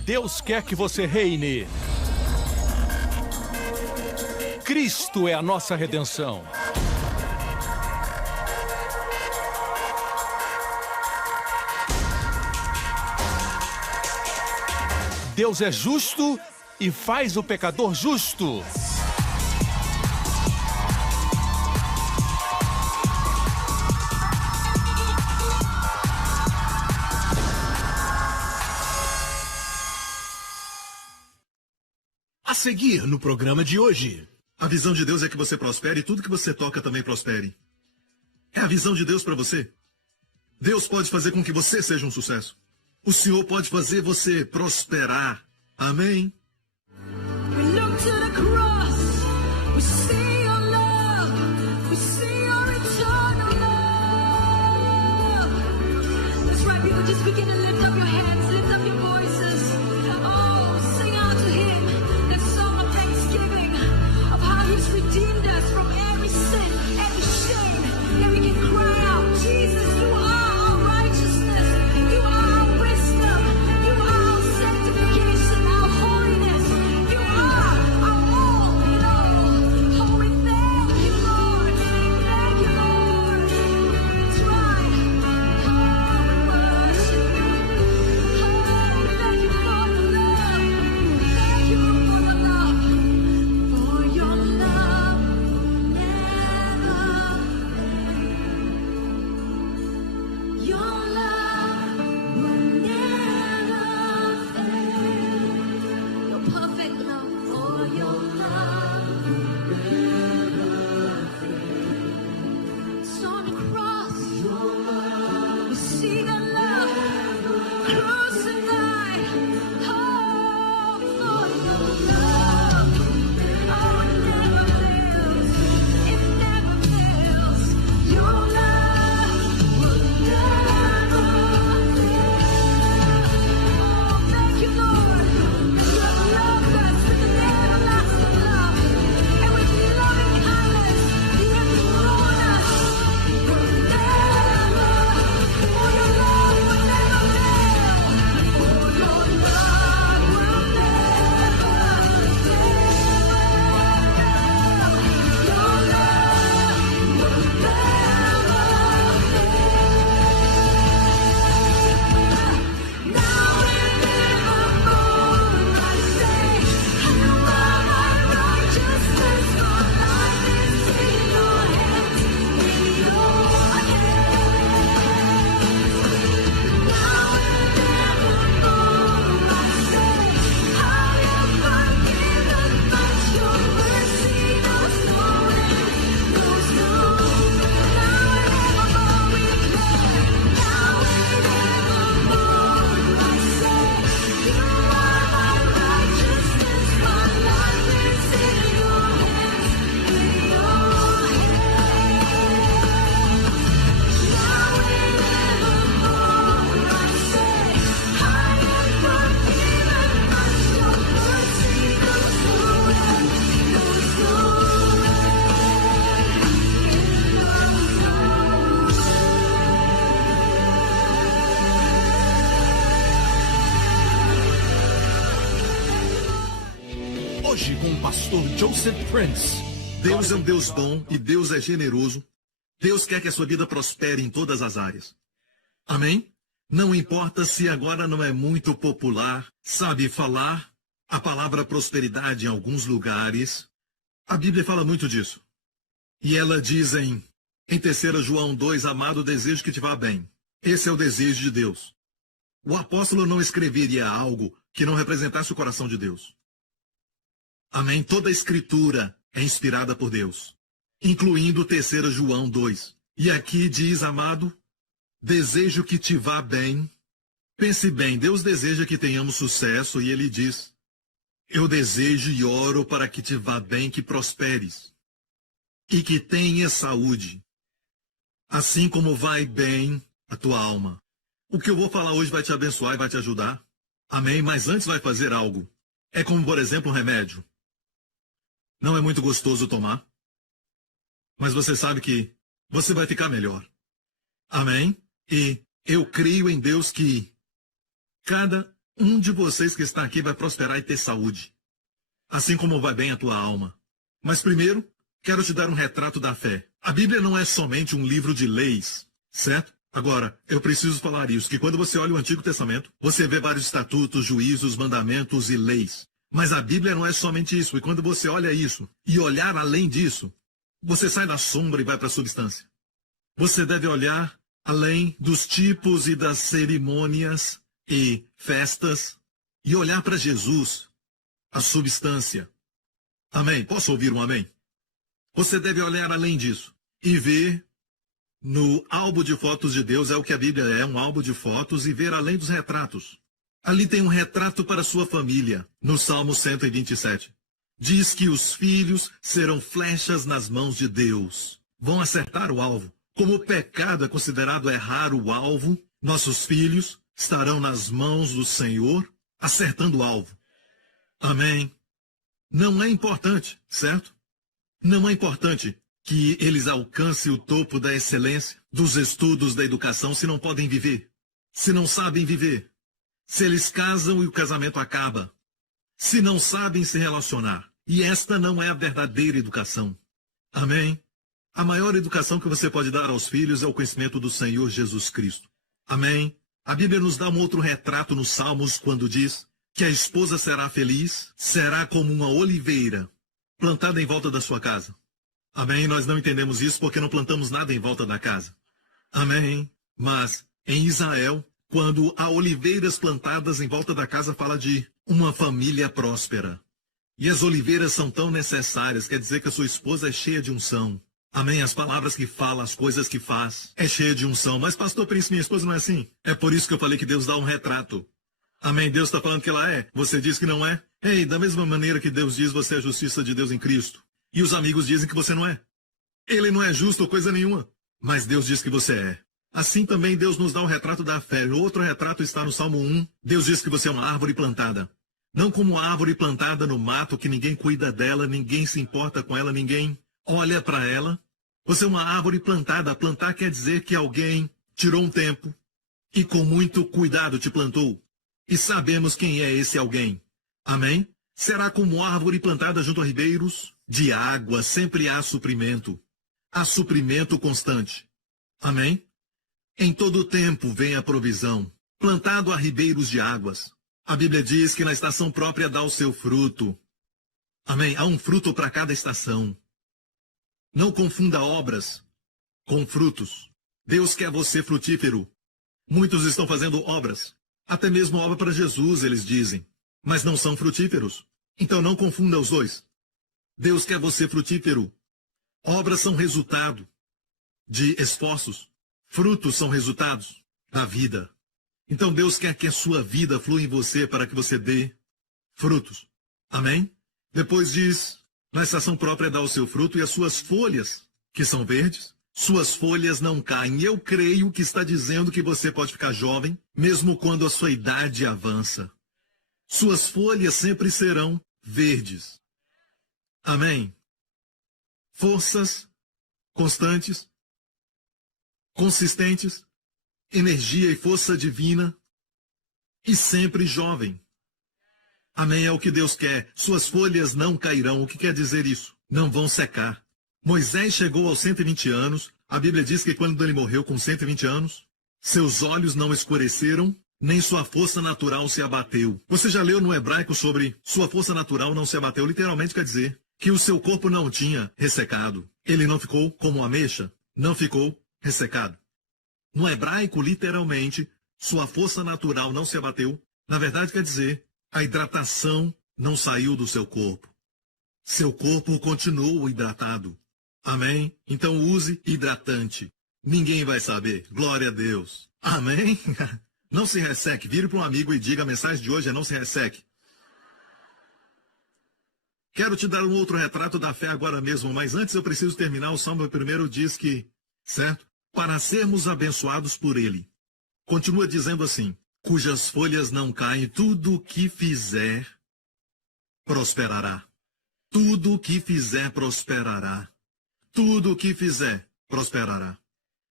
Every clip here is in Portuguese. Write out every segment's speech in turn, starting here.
Deus quer que você reine. Cristo é a nossa redenção. Deus é justo e faz o pecador justo. A seguir no programa de hoje. A visão de Deus é que você prospere e tudo que você toca também prospere. É a visão de Deus para você. Deus pode fazer com que você seja um sucesso. O Senhor pode fazer você prosperar. Amém? We look to the cross, we see your love, we see your eternal love. That's right, people, just begin to lift up your hands, lift up your voices. Oh, sing out to Him that song of thanksgiving, of how He's redeemed us from every sin, every shame. That we can cry out, Jesus, you are our righteousness, you are our wisdom, you are our sanctification, our holiness, you are our all in all. Oh, we thank you, Lord. Thank you, Lord. That's right. Oh, we worship you. Oh, thank you for the love. Thank you for the love. For your love never fails. Your love will never fail. Your perfect love, for your love it's on the cross. We see the love crucified. Oh, for your love, oh, it never fails. It never fails. Your love will never fail. Oh, thank you, Lord, that you have loved us with an everlasting love, and with loving kindness you have drawn us. Will never, for your love will never fail. For your love will never fail. Your love will never fail. Now and evermore I say, you are my righteousness. My life is in your hands, in your hands. Now and evermore I say, I am forgiven, but your mercy knows no end, knows no end. Now and evermore we declare, now and evermore I say, you are my righteousness. My life is in your hands, in your hands. Now and evermore I say, I am forgiven, but your mercy knows no end, knows no Hoje com o pastor Joseph Prince. Deus é um Deus bom e Deus é generoso. Deus quer que a sua vida prospere em todas as áreas. Amém? Não importa se agora não é muito popular, sabe, falar a palavra prosperidade em alguns lugares. A Bíblia fala muito disso. E ela diz em 3 João 2, amado, desejo que te vá bem. Esse é o desejo de Deus. O apóstolo não escreveria algo que não representasse o coração de Deus. Amém? Toda a escritura é inspirada por Deus, incluindo 3 João 2. E aqui diz, amado, desejo que te vá bem. Pense bem, Deus deseja que tenhamos sucesso e Ele diz, eu desejo e oro para que te vá bem, que prosperes e que tenhas saúde, assim como vai bem a tua alma. O que eu vou falar hoje vai te abençoar e vai te ajudar. Amém? Mas antes vai fazer algo. É como, por exemplo, um remédio. Não é muito gostoso tomar, mas você sabe que você vai ficar melhor. Amém? E eu creio em Deus que cada Um de vocês que está aqui vai prosperar e ter saúde, assim como vai bem a tua alma. Mas primeiro, quero te dar um retrato da fé. A Bíblia não é somente um livro de leis, certo? Agora, eu preciso falar isso, que quando você olha o Antigo Testamento, você vê vários estatutos, juízos, mandamentos e leis. Mas a Bíblia não é somente isso, e quando você olha isso, e olhar além disso, você sai da sombra e vai para a substância. Você deve olhar além dos tipos e das cerimônias e festas, e olhar para Jesus, a substância. Amém? Posso ouvir um amém? Você deve olhar além disso e ver no álbum de fotos de Deus, é o que a Bíblia é, um álbum de fotos, e ver além dos retratos. Ali tem um retrato para sua família, no Salmo 127. Diz que os filhos serão flechas nas mãos de Deus. Vão acertar o alvo. Como o pecado é considerado errar o alvo, nossos filhos estarão nas mãos do Senhor, acertando o alvo. Amém. Não é importante, certo? Não é importante que eles alcancem o topo da excelência, dos estudos, da educação, se não podem viver, se não sabem viver, se eles casam e o casamento acaba, se não sabem se relacionar. E esta não é a verdadeira educação. Amém? A maior educação que você pode dar aos filhos é o conhecimento do Senhor Jesus Cristo. Amém? A Bíblia nos dá um outro retrato nos Salmos quando diz que a esposa será feliz, será como uma oliveira plantada em volta da sua casa. Amém? Nós não entendemos isso porque não plantamos nada em volta da casa. Amém? Mas em Israel, quando há oliveiras plantadas em volta da casa, fala de uma família próspera. E as oliveiras são tão necessárias, quer dizer que a sua esposa é cheia de unção. Amém? As palavras que fala, as coisas que faz, é cheia de unção. Mas pastor Príncipe, minha esposa não é assim. É por isso que eu falei que Deus dá um retrato. Amém? Deus está falando que ela é. Você diz que não é? Ei, da mesma maneira que Deus diz, você é a justiça de Deus em Cristo. E os amigos dizem que você não é. Ele não é justo ou coisa nenhuma. Mas Deus diz que você é. Assim também Deus nos dá o retrato da fé. O outro retrato está no Salmo 1. Deus diz que você é uma árvore plantada. Não como uma árvore plantada no mato, que ninguém cuida dela, ninguém se importa com ela, ninguém olha para ela. Você é uma árvore plantada. Plantar quer dizer que alguém tirou um tempo e com muito cuidado te plantou. E sabemos quem é esse alguém. Amém? Será como árvore plantada junto a ribeiros de água, sempre há suprimento. Há suprimento constante. Amém? Em todo o tempo vem a provisão. Plantado a ribeiros de águas. A Bíblia diz que na estação própria dá o seu fruto. Amém? Há um fruto para cada estação. Não confunda obras com frutos. Deus quer você frutífero. Muitos estão fazendo obras. Até mesmo obra para Jesus, eles dizem. Mas não são frutíferos. Então não confunda os dois. Deus quer você frutífero. Obras são resultado de esforços. Frutos são resultados da vida. Então Deus quer que a sua vida flua em você para que você dê frutos. Amém? Depois diz, na estação própria dá o seu fruto e as suas folhas, que são verdes, suas folhas não caem. Eu creio que está dizendo que você pode ficar jovem, mesmo quando a sua idade avança. Suas folhas sempre serão verdes. Amém? Forças constantes, consistentes, energia e força divina, e sempre jovem. Amém? É o que Deus quer. Suas folhas não cairão. O que quer dizer isso? Não vão secar. Moisés chegou aos 120 anos. A Bíblia diz que quando ele morreu com 120 anos, seus olhos não escureceram, nem sua força natural se abateu. Você já leu no hebraico sobre sua força natural não se abateu? Literalmente quer dizer que o seu corpo não tinha ressecado. Ele não ficou como ameixa, não ficou ressecado. No hebraico, literalmente, sua força natural não se abateu. Na verdade, quer dizer, a hidratação não saiu do seu corpo. Seu corpo continuou hidratado. Amém? Então use hidratante. Ninguém vai saber. Glória a Deus. Amém? Não se resseque. Vire para um amigo e diga, a mensagem de hoje é não se resseque. Quero te dar um outro retrato da fé agora mesmo, mas antes eu preciso terminar. O Salmo 1 diz que, certo? Para sermos abençoados por ele. Continua dizendo assim, cujas folhas não caem, tudo o que fizer prosperará. Tudo o que fizer prosperará. Tudo o que fizer prosperará.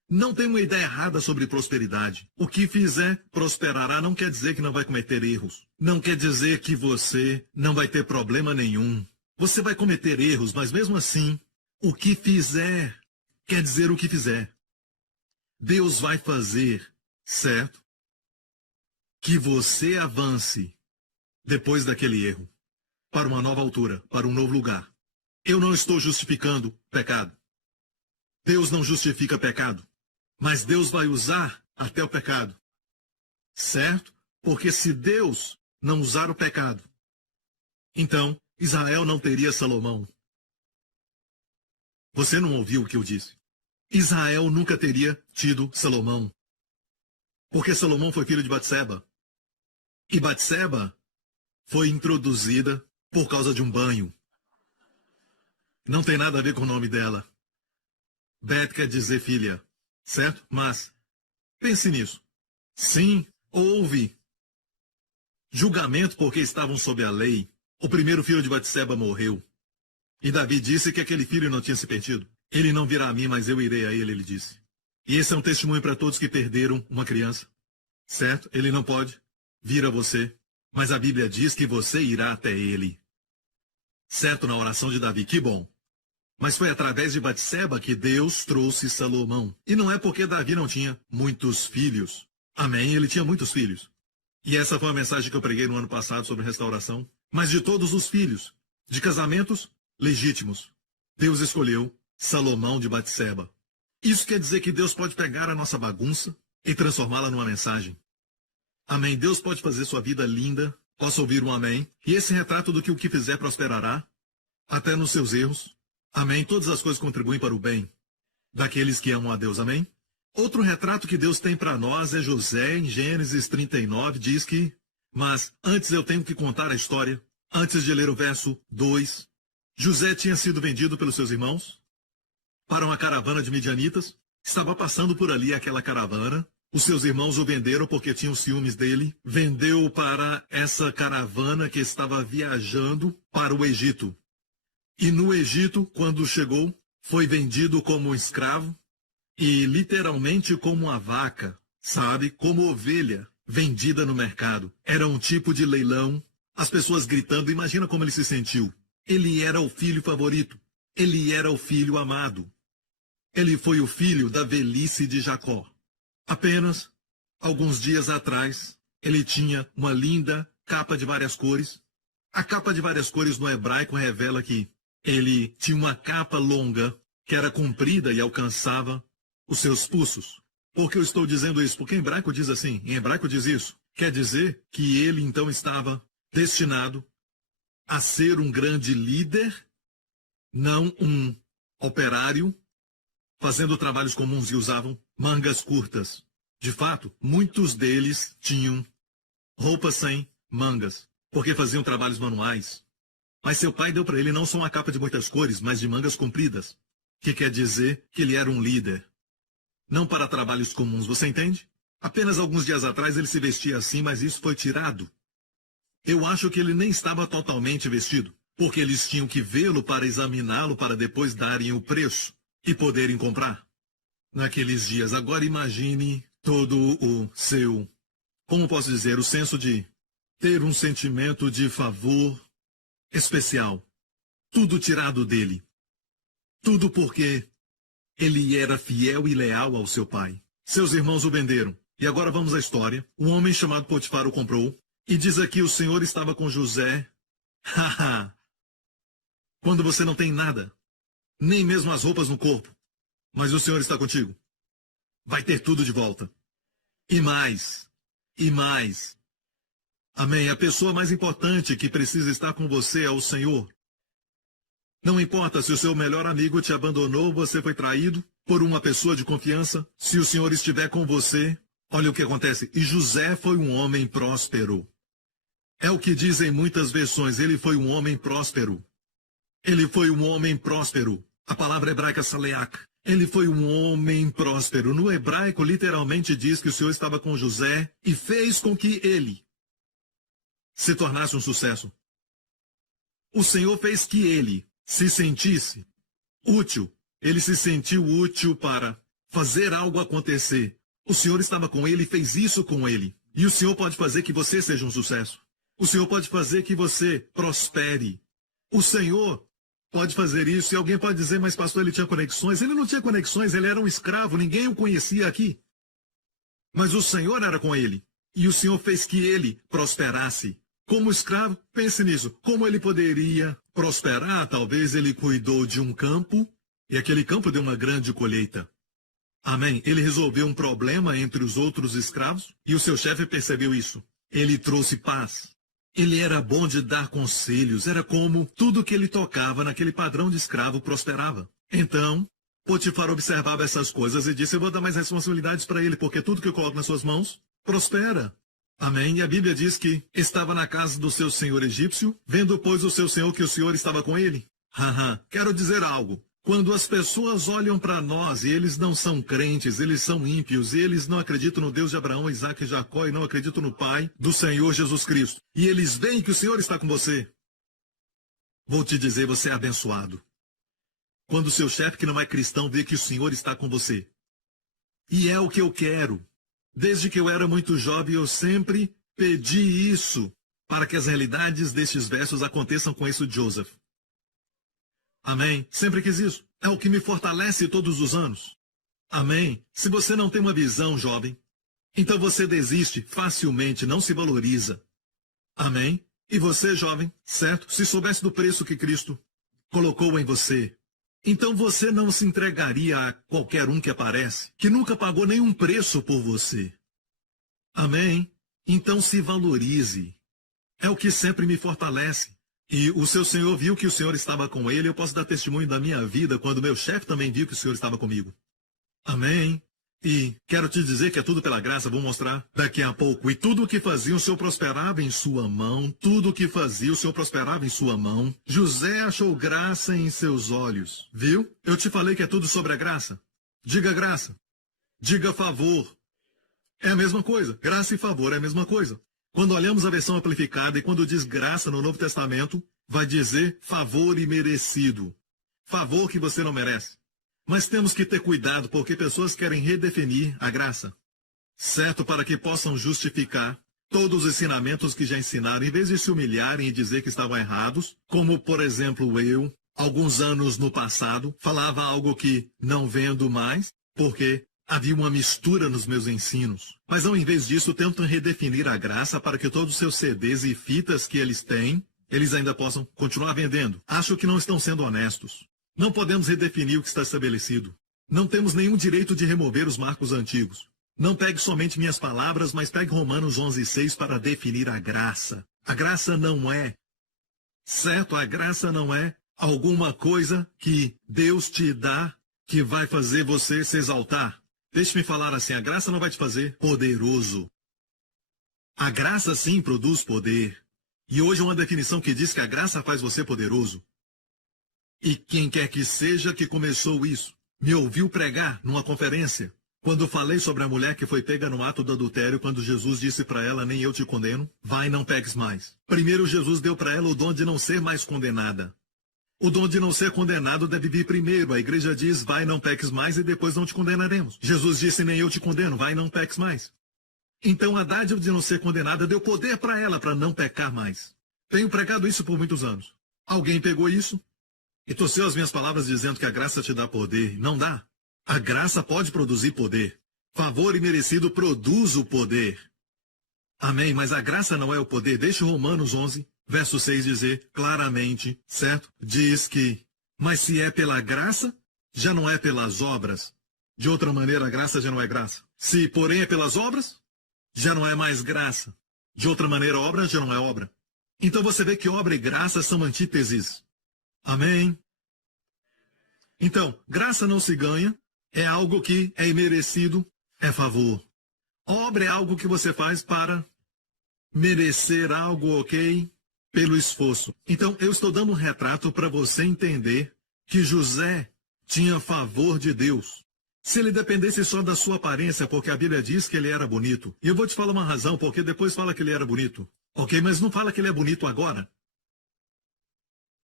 Não tem uma ideia errada sobre prosperidade. O que fizer prosperará não quer dizer que não vai cometer erros. Não quer dizer que você não vai ter problema nenhum. Você vai cometer erros, mas mesmo assim, o que fizer quer dizer o que fizer. Deus vai fazer, certo? Que você avance depois daquele erro, para uma nova altura, para um novo lugar. Eu não estou justificando pecado. Deus não justifica pecado. Mas Deus vai usar até o pecado. Certo? Porque se Deus não usar o pecado, então Israel não teria Salomão. Você não ouviu o que eu disse? Israel nunca teria tido Salomão. Porque Salomão foi filho de Batseba. E Batseba foi introduzida por causa de um banho. Não tem nada a ver com o nome dela. Bet quer dizer filha. Certo? Mas, pense nisso. Sim, houve julgamento porque estavam sob a lei. O primeiro filho de Batseba morreu. E Davi disse que aquele filho não tinha se perdido. Ele não virá a mim, mas eu irei a ele disse. E esse é um testemunho para todos que perderam uma criança. Certo? Ele não pode vir a você. Mas a Bíblia diz que você irá até ele. Certo? Na oração de Davi. Que bom. Mas foi através de Batseba que Deus trouxe Salomão. E não é porque Davi não tinha muitos filhos. Amém? Ele tinha muitos filhos. E essa foi a mensagem que eu preguei no ano passado sobre restauração. Mas de todos os filhos, de casamentos legítimos, Deus escolheu Salomão de Batseba. Isso quer dizer que Deus pode pegar a nossa bagunça e transformá-la numa mensagem. Amém? Deus pode fazer sua vida linda. Posso ouvir um amém? E esse retrato do que o que fizer prosperará, até nos seus erros. Amém? Todas as coisas contribuem para o bem daqueles que amam a Deus. Amém? Outro retrato que Deus tem para nós é José, em Gênesis 39, diz que... Mas antes eu tenho que contar a história. Antes de ler o verso 2. José tinha sido vendido pelos seus irmãos para uma caravana de midianitas. Estava passando por ali aquela caravana. Os seus irmãos o venderam porque tinham ciúmes dele. Vendeu para essa caravana que estava viajando para o Egito. E no Egito, quando chegou, foi vendido como um escravo e literalmente como uma vaca, sabe? Como ovelha vendida no mercado. Era um tipo de leilão, as pessoas gritando, imagina como ele se sentiu. Ele era o filho favorito, ele era o filho amado. Ele foi o filho da velhice de Jacó. Apenas alguns dias atrás, ele tinha uma linda capa de várias cores. A capa de várias cores no hebraico revela que ele tinha uma capa longa, que era comprida e alcançava os seus pulsos. Por que eu estou dizendo isso? Porque em hebraico diz assim, em hebraico diz isso. Quer dizer que ele então estava destinado a ser um grande líder, não um operário, fazendo trabalhos comuns e usavam mangas curtas. De fato, muitos deles tinham roupas sem mangas, porque faziam trabalhos manuais. Mas seu pai deu para ele não só uma capa de muitas cores, mas de mangas compridas, que quer dizer que ele era um líder. Não para trabalhos comuns, você entende? Apenas alguns dias atrás ele se vestia assim, mas isso foi tirado. Eu acho que ele nem estava totalmente vestido, porque eles tinham que vê-lo para examiná-lo para depois darem o preço e poderem comprar. Naqueles dias, agora imagine todo o seu, como posso dizer, o senso de ter um sentimento de favor especial. Tudo tirado dele. Tudo porque ele era fiel e leal ao seu pai. Seus irmãos o venderam. E agora vamos à história. Um homem chamado Potifar o comprou. E diz aqui, o Senhor estava com José. Haha. Quando você não tem nada, nem mesmo as roupas no corpo, mas o Senhor está contigo, vai ter tudo de volta. E mais. E mais. Amém. A pessoa mais importante que precisa estar com você é o Senhor. Não importa se o seu melhor amigo te abandonou, você foi traído por uma pessoa de confiança. Se o Senhor estiver com você, olha o que acontece. E José foi um homem próspero. É o que dizem muitas versões. Ele foi um homem próspero. Ele foi um homem próspero. A palavra hebraica saleach. Ele foi um homem próspero. No hebraico, literalmente diz que o Senhor estava com José e fez com que ele se tornasse um sucesso. O Senhor fez que ele se sentisse útil. Ele se sentiu útil para fazer algo acontecer. O Senhor estava com ele e fez isso com ele. E o Senhor pode fazer que você seja um sucesso. O Senhor pode fazer que você prospere. O Senhor pode fazer isso. E alguém pode dizer, mas pastor, ele tinha conexões. Ele não tinha conexões, ele era um escravo, ninguém o conhecia aqui. Mas o Senhor era com ele. E o Senhor fez que ele prosperasse. Como escravo, pense nisso. Como ele poderia prosperar? Talvez ele cuidou de um campo e aquele campo deu uma grande colheita. Amém? Ele resolveu um problema entre os outros escravos e o seu chefe percebeu isso. Ele trouxe paz. Ele era bom de dar conselhos. Era como tudo que ele tocava naquele padrão de escravo prosperava. Então, Potifar observava essas coisas e disse, eu vou dar mais responsabilidades para ele, porque tudo que eu coloco nas suas mãos prospera. Amém? E a Bíblia diz que estava na casa do seu senhor egípcio, vendo, pois, o seu senhor que o Senhor estava com ele. Quero dizer algo. Quando as pessoas olham para nós e eles não são crentes, eles são ímpios, e eles não acreditam no Deus de Abraão, Isaque e Jacó, e não acreditam no Pai do Senhor Jesus Cristo, e eles veem que o Senhor está com você, vou te dizer, você é abençoado. Quando o seu chefe, que não é cristão, vê que o Senhor está com você. E é o que eu quero. Desde que eu era muito jovem, eu sempre pedi isso, para que as realidades destes versos aconteçam com esse Joseph. Amém? Sempre quis isso. É o que me fortalece todos os anos. Amém? Se você não tem uma visão, jovem, então você desiste facilmente, não se valoriza. Amém? E você, jovem, certo? Se soubesse do preço que Cristo colocou em você, então você não se entregaria a qualquer um que aparece, que nunca pagou nenhum preço por você. Amém? Então se valorize. É o que sempre me fortalece. E o seu senhor viu que o Senhor estava com ele. Eu posso dar testemunho da minha vida quando meu chefe também viu que o Senhor estava comigo. Amém? E quero te dizer que é tudo pela graça, vou mostrar daqui a pouco. E tudo o que fazia, o Senhor prosperava em sua mão. Tudo o que fazia, o Senhor prosperava em sua mão. José achou graça em seus olhos. Viu? Eu te falei que é tudo sobre a graça. Diga graça. Diga favor. É a mesma coisa. Graça e favor é a mesma coisa. Quando olhamos a versão amplificada e quando diz graça no Novo Testamento, vai dizer favor imerecido. Favor que você não merece. Mas temos que ter cuidado porque pessoas querem redefinir a graça. Certo? Para que possam justificar todos os ensinamentos que já ensinaram, em vez de se humilharem e dizer que estavam errados, como, por exemplo, eu, alguns anos no passado, falava algo que não vendo mais, porque havia uma mistura nos meus ensinos. Mas ao invés disso, tentam redefinir a graça para que todos os seus CDs e fitas que eles têm, eles ainda possam continuar vendendo. Acho que não estão sendo honestos. Não podemos redefinir o que está estabelecido. Não temos nenhum direito de remover os marcos antigos. Não pegue somente minhas palavras, mas pegue Romanos 11:6 para definir a graça. A graça não é, certo? A graça não é alguma coisa que Deus te dá que vai fazer você se exaltar. Deixe-me falar assim, a graça não vai te fazer poderoso. A graça sim produz poder. E hoje é uma definição que diz que a graça faz você poderoso. E quem quer que seja que começou isso, me ouviu pregar numa conferência, quando falei sobre a mulher que foi pega no ato do adultério, quando Jesus disse para ela, nem eu te condeno, vai, não peques mais. Primeiro Jesus deu para ela o dom de não ser mais condenada. O dom de não ser condenado deve vir primeiro. A igreja diz, vai, não peques mais, e depois não te condenaremos. Jesus disse, nem eu te condeno, vai, não peques mais. Então a dádiva de não ser condenada deu poder para ela, para não pecar mais. Tenho pregado isso por muitos anos. Alguém pegou isso e torceu as minhas palavras dizendo que a graça te dá poder. Não dá. A graça pode produzir poder. Favor imerecido produz o poder. Amém, mas a graça não é o poder. Deixe Romanos 11. Verso 6 dizer claramente, certo? Diz que, mas se é pela graça, já não é pelas obras. De outra maneira, a graça já não é graça. Se, porém, é pelas obras, já não é mais graça. De outra maneira, a obra já não é obra. Então você vê que obra e graça são antíteses. Amém? Então, graça não se ganha, é algo que é imerecido, é favor. Obra é algo que você faz para merecer algo, ok? Pelo esforço. Então, eu estou dando um retrato para você entender que José tinha favor de Deus. Se ele dependesse só da sua aparência, porque a Bíblia diz que ele era bonito. E eu vou te falar uma razão, porque depois fala que ele era bonito. Ok, mas não fala que ele é bonito agora.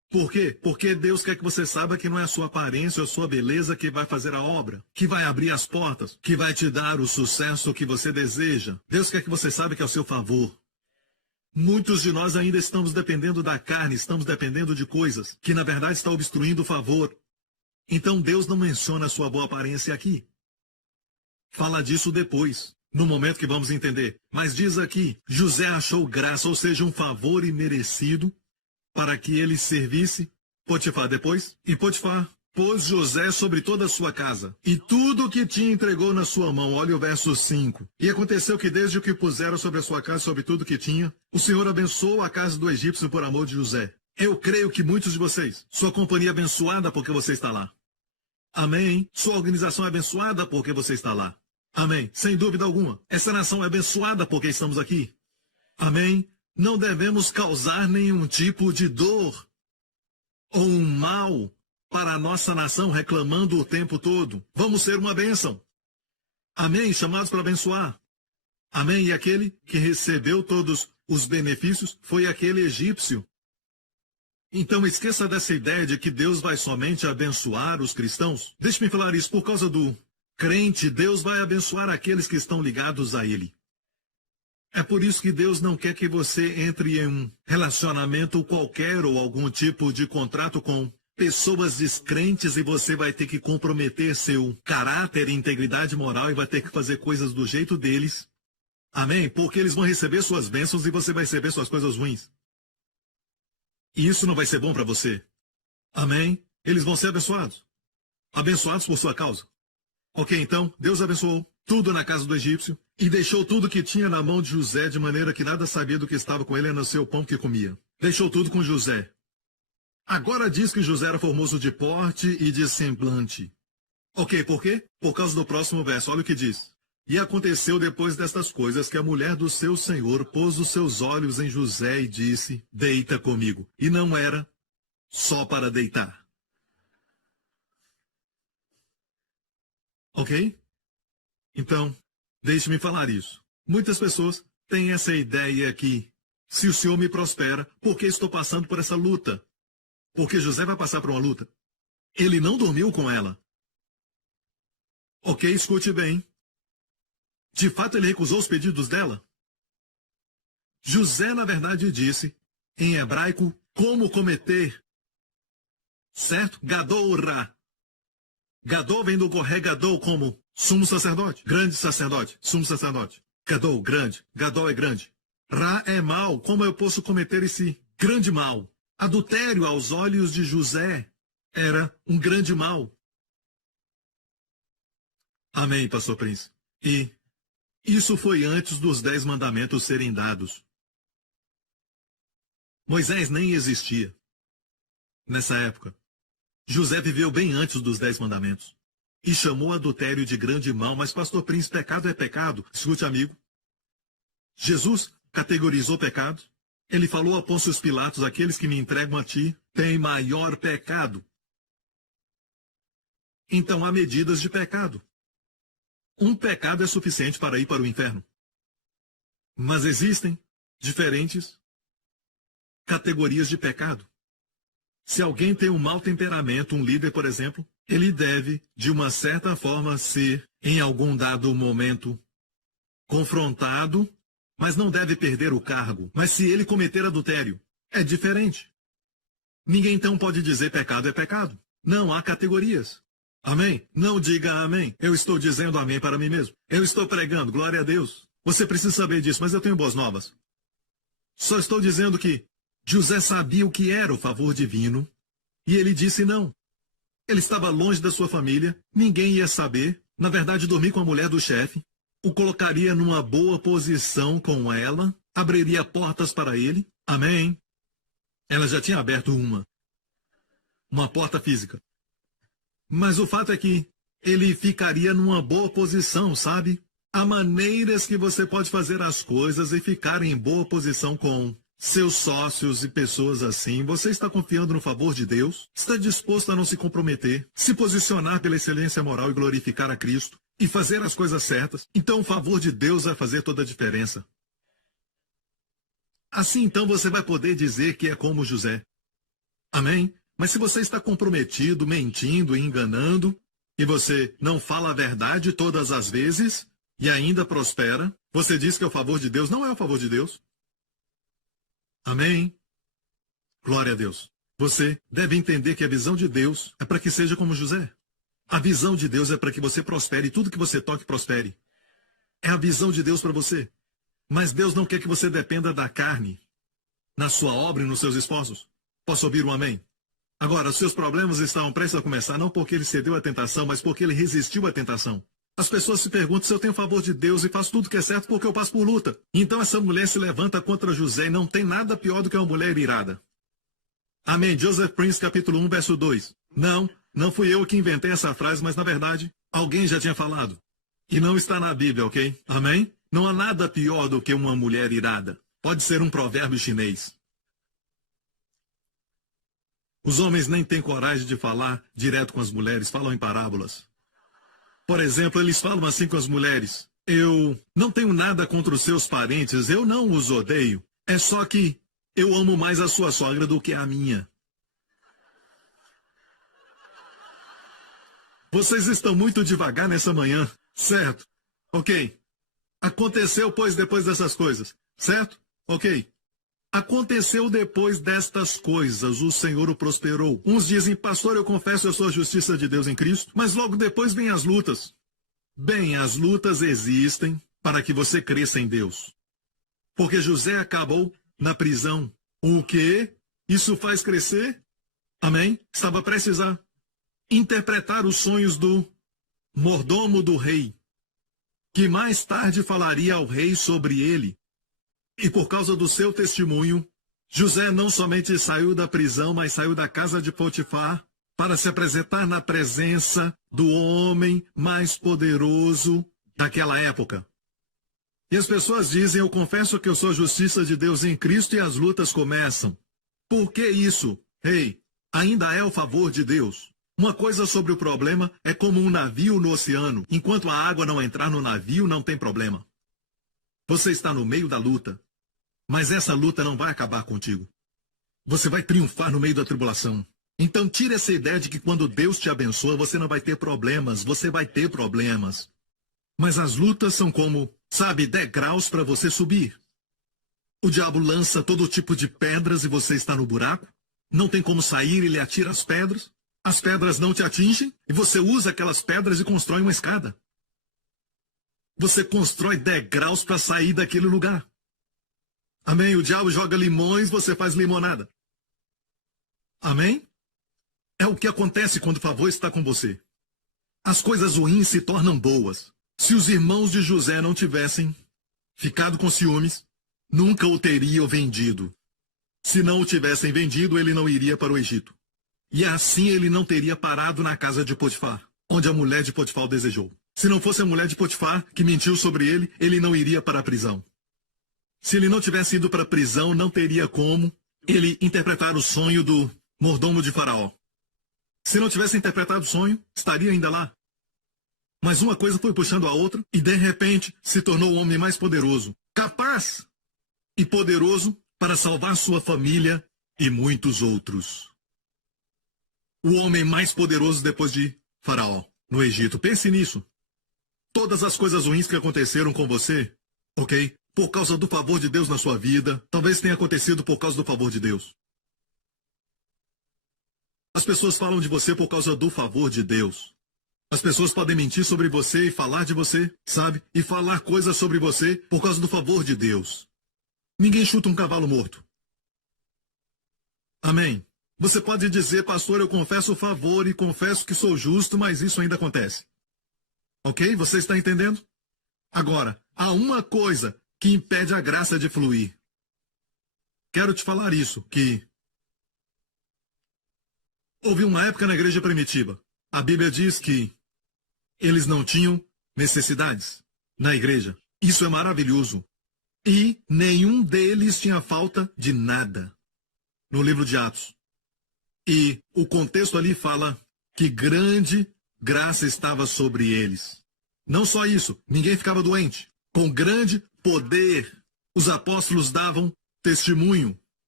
Por quê? Porque Deus quer que você saiba que não é a sua aparência ou a sua beleza que vai fazer a obra, que vai abrir as portas, que vai te dar o sucesso que você deseja. Deus quer que você saiba que é ao seu favor. Muitos de nós ainda estamos dependendo da carne, estamos dependendo de coisas que na verdade está obstruindo o favor. Então Deus não menciona a sua boa aparência aqui. Fala disso depois, no momento que vamos entender. Mas diz aqui, José achou graça, ou seja, um favor imerecido, para que ele servisse Potifar depois. E Potifar pôs José sobre toda a sua casa, e tudo o que tinha entregou na sua mão. Olha o verso 5. E aconteceu que desde o que puseram sobre a sua casa, sobre tudo o que tinha, o Senhor abençoou a casa do egípcio por amor de José. Eu creio que muitos de vocês, sua companhia é abençoada porque você está lá. Amém. Sua organização é abençoada porque você está lá. Amém. Sem dúvida alguma. Essa nação é abençoada porque estamos aqui. Amém. Não devemos causar nenhum tipo de dor ou um mal para a nossa nação reclamando o tempo todo. Vamos ser uma bênção. Amém. Chamados para abençoar. Amém. E aquele que recebeu todos os benefícios foi aquele egípcio. Então esqueça dessa ideia de que Deus vai somente abençoar os cristãos. Deixe-me falar isso por causa do crente. Deus vai abençoar aqueles que estão ligados a Ele. É por isso que Deus não quer que você entre em um relacionamento qualquer ou algum tipo de contrato com pessoas descrentes e você vai ter que comprometer seu caráter e integridade moral e vai ter que fazer coisas do jeito deles. Amém? Porque eles vão receber suas bênçãos e você vai receber suas coisas ruins. E isso não vai ser bom para você. Amém? Eles vão ser abençoados. Abençoados por sua causa. Ok, então, Deus abençoou tudo na casa do egípcio e deixou tudo que tinha na mão de José, de maneira que nada sabia do que estava com ele, a não ser o pão que comia. Deixou tudo com José. Agora diz que José era formoso de porte e de semblante. Ok, por quê? Por causa do próximo verso, olha o que diz. E aconteceu depois destas coisas que a mulher do seu senhor pôs os seus olhos em José e disse, deita comigo. E não era só para deitar. Ok? Então, deixe-me falar isso. Muitas pessoas têm essa ideia que, se o Senhor me prospera, por que estou passando por essa luta? Porque José vai passar por uma luta. Ele não dormiu com ela. Ok, escute bem. De fato, ele recusou os pedidos dela. José, na verdade, disse, em hebraico, como cometer. Certo? Gadol Ra. Gadol vem do Corré Gadol como sumo sacerdote, grande sacerdote, sumo sacerdote. Gadol, grande. Gadol é grande. Ra é mal. Como eu posso cometer esse grande mal? Adultério aos olhos de José era um grande mal. Amém, pastor Prince. E isso foi antes dos 10 mandamentos serem dados. Moisés nem existia nessa época. José viveu bem antes dos 10 mandamentos. E chamou adultério de grande mal, mas pastor Prince, pecado é pecado. Escute, amigo. Jesus categorizou pecado. Ele falou a Pôncio Pilatos, aqueles que me entregam a ti têm maior pecado. Então há medidas de pecado. Um pecado é suficiente para ir para o inferno. Mas existem diferentes categorias de pecado. Se alguém tem um mau temperamento, um líder, por exemplo, ele deve, de uma certa forma, ser, em algum dado momento, confrontado, mas não deve perder o cargo. Mas se ele cometer adultério, é diferente. Ninguém então pode dizer pecado é pecado. Não há categorias. Amém? Não diga amém. Eu estou dizendo amém para mim mesmo. Eu estou pregando, glória a Deus. Você precisa saber disso, mas eu tenho boas novas. Só estou dizendo que José sabia o que era o favor divino, e ele disse não. Ele estava longe da sua família, ninguém ia saber. Na verdade, dormir com a mulher do chefe, o colocaria numa boa posição com ela, abriria portas para ele. Amém? Ela já tinha aberto uma porta física. Mas o fato é que ele ficaria numa boa posição, sabe? Há maneiras que você pode fazer as coisas e ficar em boa posição com seus sócios e pessoas assim. Você está confiando no favor de Deus? Está disposto a não se comprometer, se posicionar pela excelência moral e glorificar a Cristo e fazer as coisas certas? Então o favor de Deus vai fazer toda a diferença. Assim então você vai poder dizer que é como José. Amém? Mas se você está comprometido, mentindo e enganando, e você não fala a verdade todas as vezes, e ainda prospera, você diz que é o favor de Deus, não é o favor de Deus. Amém? Glória a Deus. Você deve entender que a visão de Deus é para que seja como José. A visão de Deus é para que você prospere, e tudo que você toque prospere. É a visão de Deus para você. Mas Deus não quer que você dependa da carne, na sua obra e nos seus esforços. Posso ouvir um amém? Agora, os seus problemas estavam prestes a começar, não porque ele cedeu à tentação, mas porque ele resistiu à tentação. As pessoas se perguntam se eu tenho favor de Deus e faço tudo que é certo porque eu passo por luta. Então essa mulher se levanta contra José e não tem nada pior do que uma mulher irada. Amém. Joseph Prince, capítulo 1, verso 2. Não fui eu que inventei essa frase, mas na verdade, alguém já tinha falado. E não está na Bíblia, ok? Amém? Não há nada pior do que uma mulher irada. Pode ser um provérbio chinês. Os homens nem têm coragem de falar direto com as mulheres, falam em parábolas. Por exemplo, eles falam assim com as mulheres: eu não tenho nada contra os seus parentes, eu não os odeio. É só que eu amo mais a sua sogra do que a minha. Vocês estão muito devagar nessa manhã, certo? Ok. Aconteceu, pois, depois dessas coisas, certo? Ok. Aconteceu depois destas coisas, o Senhor o prosperou. Uns dizem: pastor, eu confesso a sua justiça de Deus em Cristo, mas logo depois vêm as lutas. Bem, as lutas existem para que você cresça em Deus. Porque José acabou na prisão. O quê? Isso faz crescer? Amém? Estava prestes a interpretar os sonhos do mordomo do rei, que mais tarde falaria ao rei sobre ele. E por causa do seu testemunho, José não somente saiu da prisão, mas saiu da casa de Potifar para se apresentar na presença do homem mais poderoso daquela época. E as pessoas dizem: eu confesso que eu sou a justiça de Deus em Cristo, e as lutas começam. Por que isso? Ei, ainda é o favor de Deus. Uma coisa sobre o problema é como um navio no oceano. Enquanto a água não entrar no navio, não tem problema. Você está no meio da luta, mas essa luta não vai acabar contigo. Você vai triunfar no meio da tribulação. Então tire essa ideia de que quando Deus te abençoa, você não vai ter problemas. Você vai ter problemas. Mas as lutas são como, sabe, degraus para você subir. O diabo lança todo tipo de pedras e você está no buraco. Não tem como sair, ele atira as pedras. As pedras não te atingem e você usa aquelas pedras e constrói uma escada. Você constrói degraus para sair daquele lugar. Amém? O diabo joga limões, você faz limonada. Amém? É o que acontece quando o favor está com você. As coisas ruins se tornam boas. Se os irmãos de José não tivessem ficado com ciúmes, nunca o teriam vendido. Se não o tivessem vendido, ele não iria para o Egito. E assim ele não teria parado na casa de Potifar, onde a mulher de Potifar o desejou. Se não fosse a mulher de Potifar que mentiu sobre ele, ele não iria para a prisão. Se ele não tivesse ido para a prisão, não teria como ele interpretar o sonho do mordomo de Faraó. Se não tivesse interpretado o sonho, estaria ainda lá. Mas uma coisa foi puxando a outra e de repente se tornou o homem mais poderoso, capaz e poderoso para salvar sua família e muitos outros. O homem mais poderoso depois de Faraó, no Egito. Pense nisso. Todas as coisas ruins que aconteceram com você, ok? Por causa do favor de Deus na sua vida, talvez tenha acontecido por causa do favor de Deus. As pessoas falam de você por causa do favor de Deus. As pessoas podem mentir sobre você e falar de você, sabe? E falar coisas sobre você por causa do favor de Deus. Ninguém chuta um cavalo morto. Amém? Você pode dizer: pastor, eu confesso o favor e confesso que sou justo, mas isso ainda acontece. Ok? Você está entendendo? Agora, há uma coisa que impede a graça de fluir. Quero te falar isso, que houve uma época na igreja primitiva. A Bíblia diz que eles não tinham necessidades na igreja. Isso é maravilhoso. E nenhum deles tinha falta de nada. No livro de Atos. E o contexto ali fala que grande graça estava sobre eles. Não só isso, ninguém ficava doente. Com grande poder, os apóstolos davam testemunho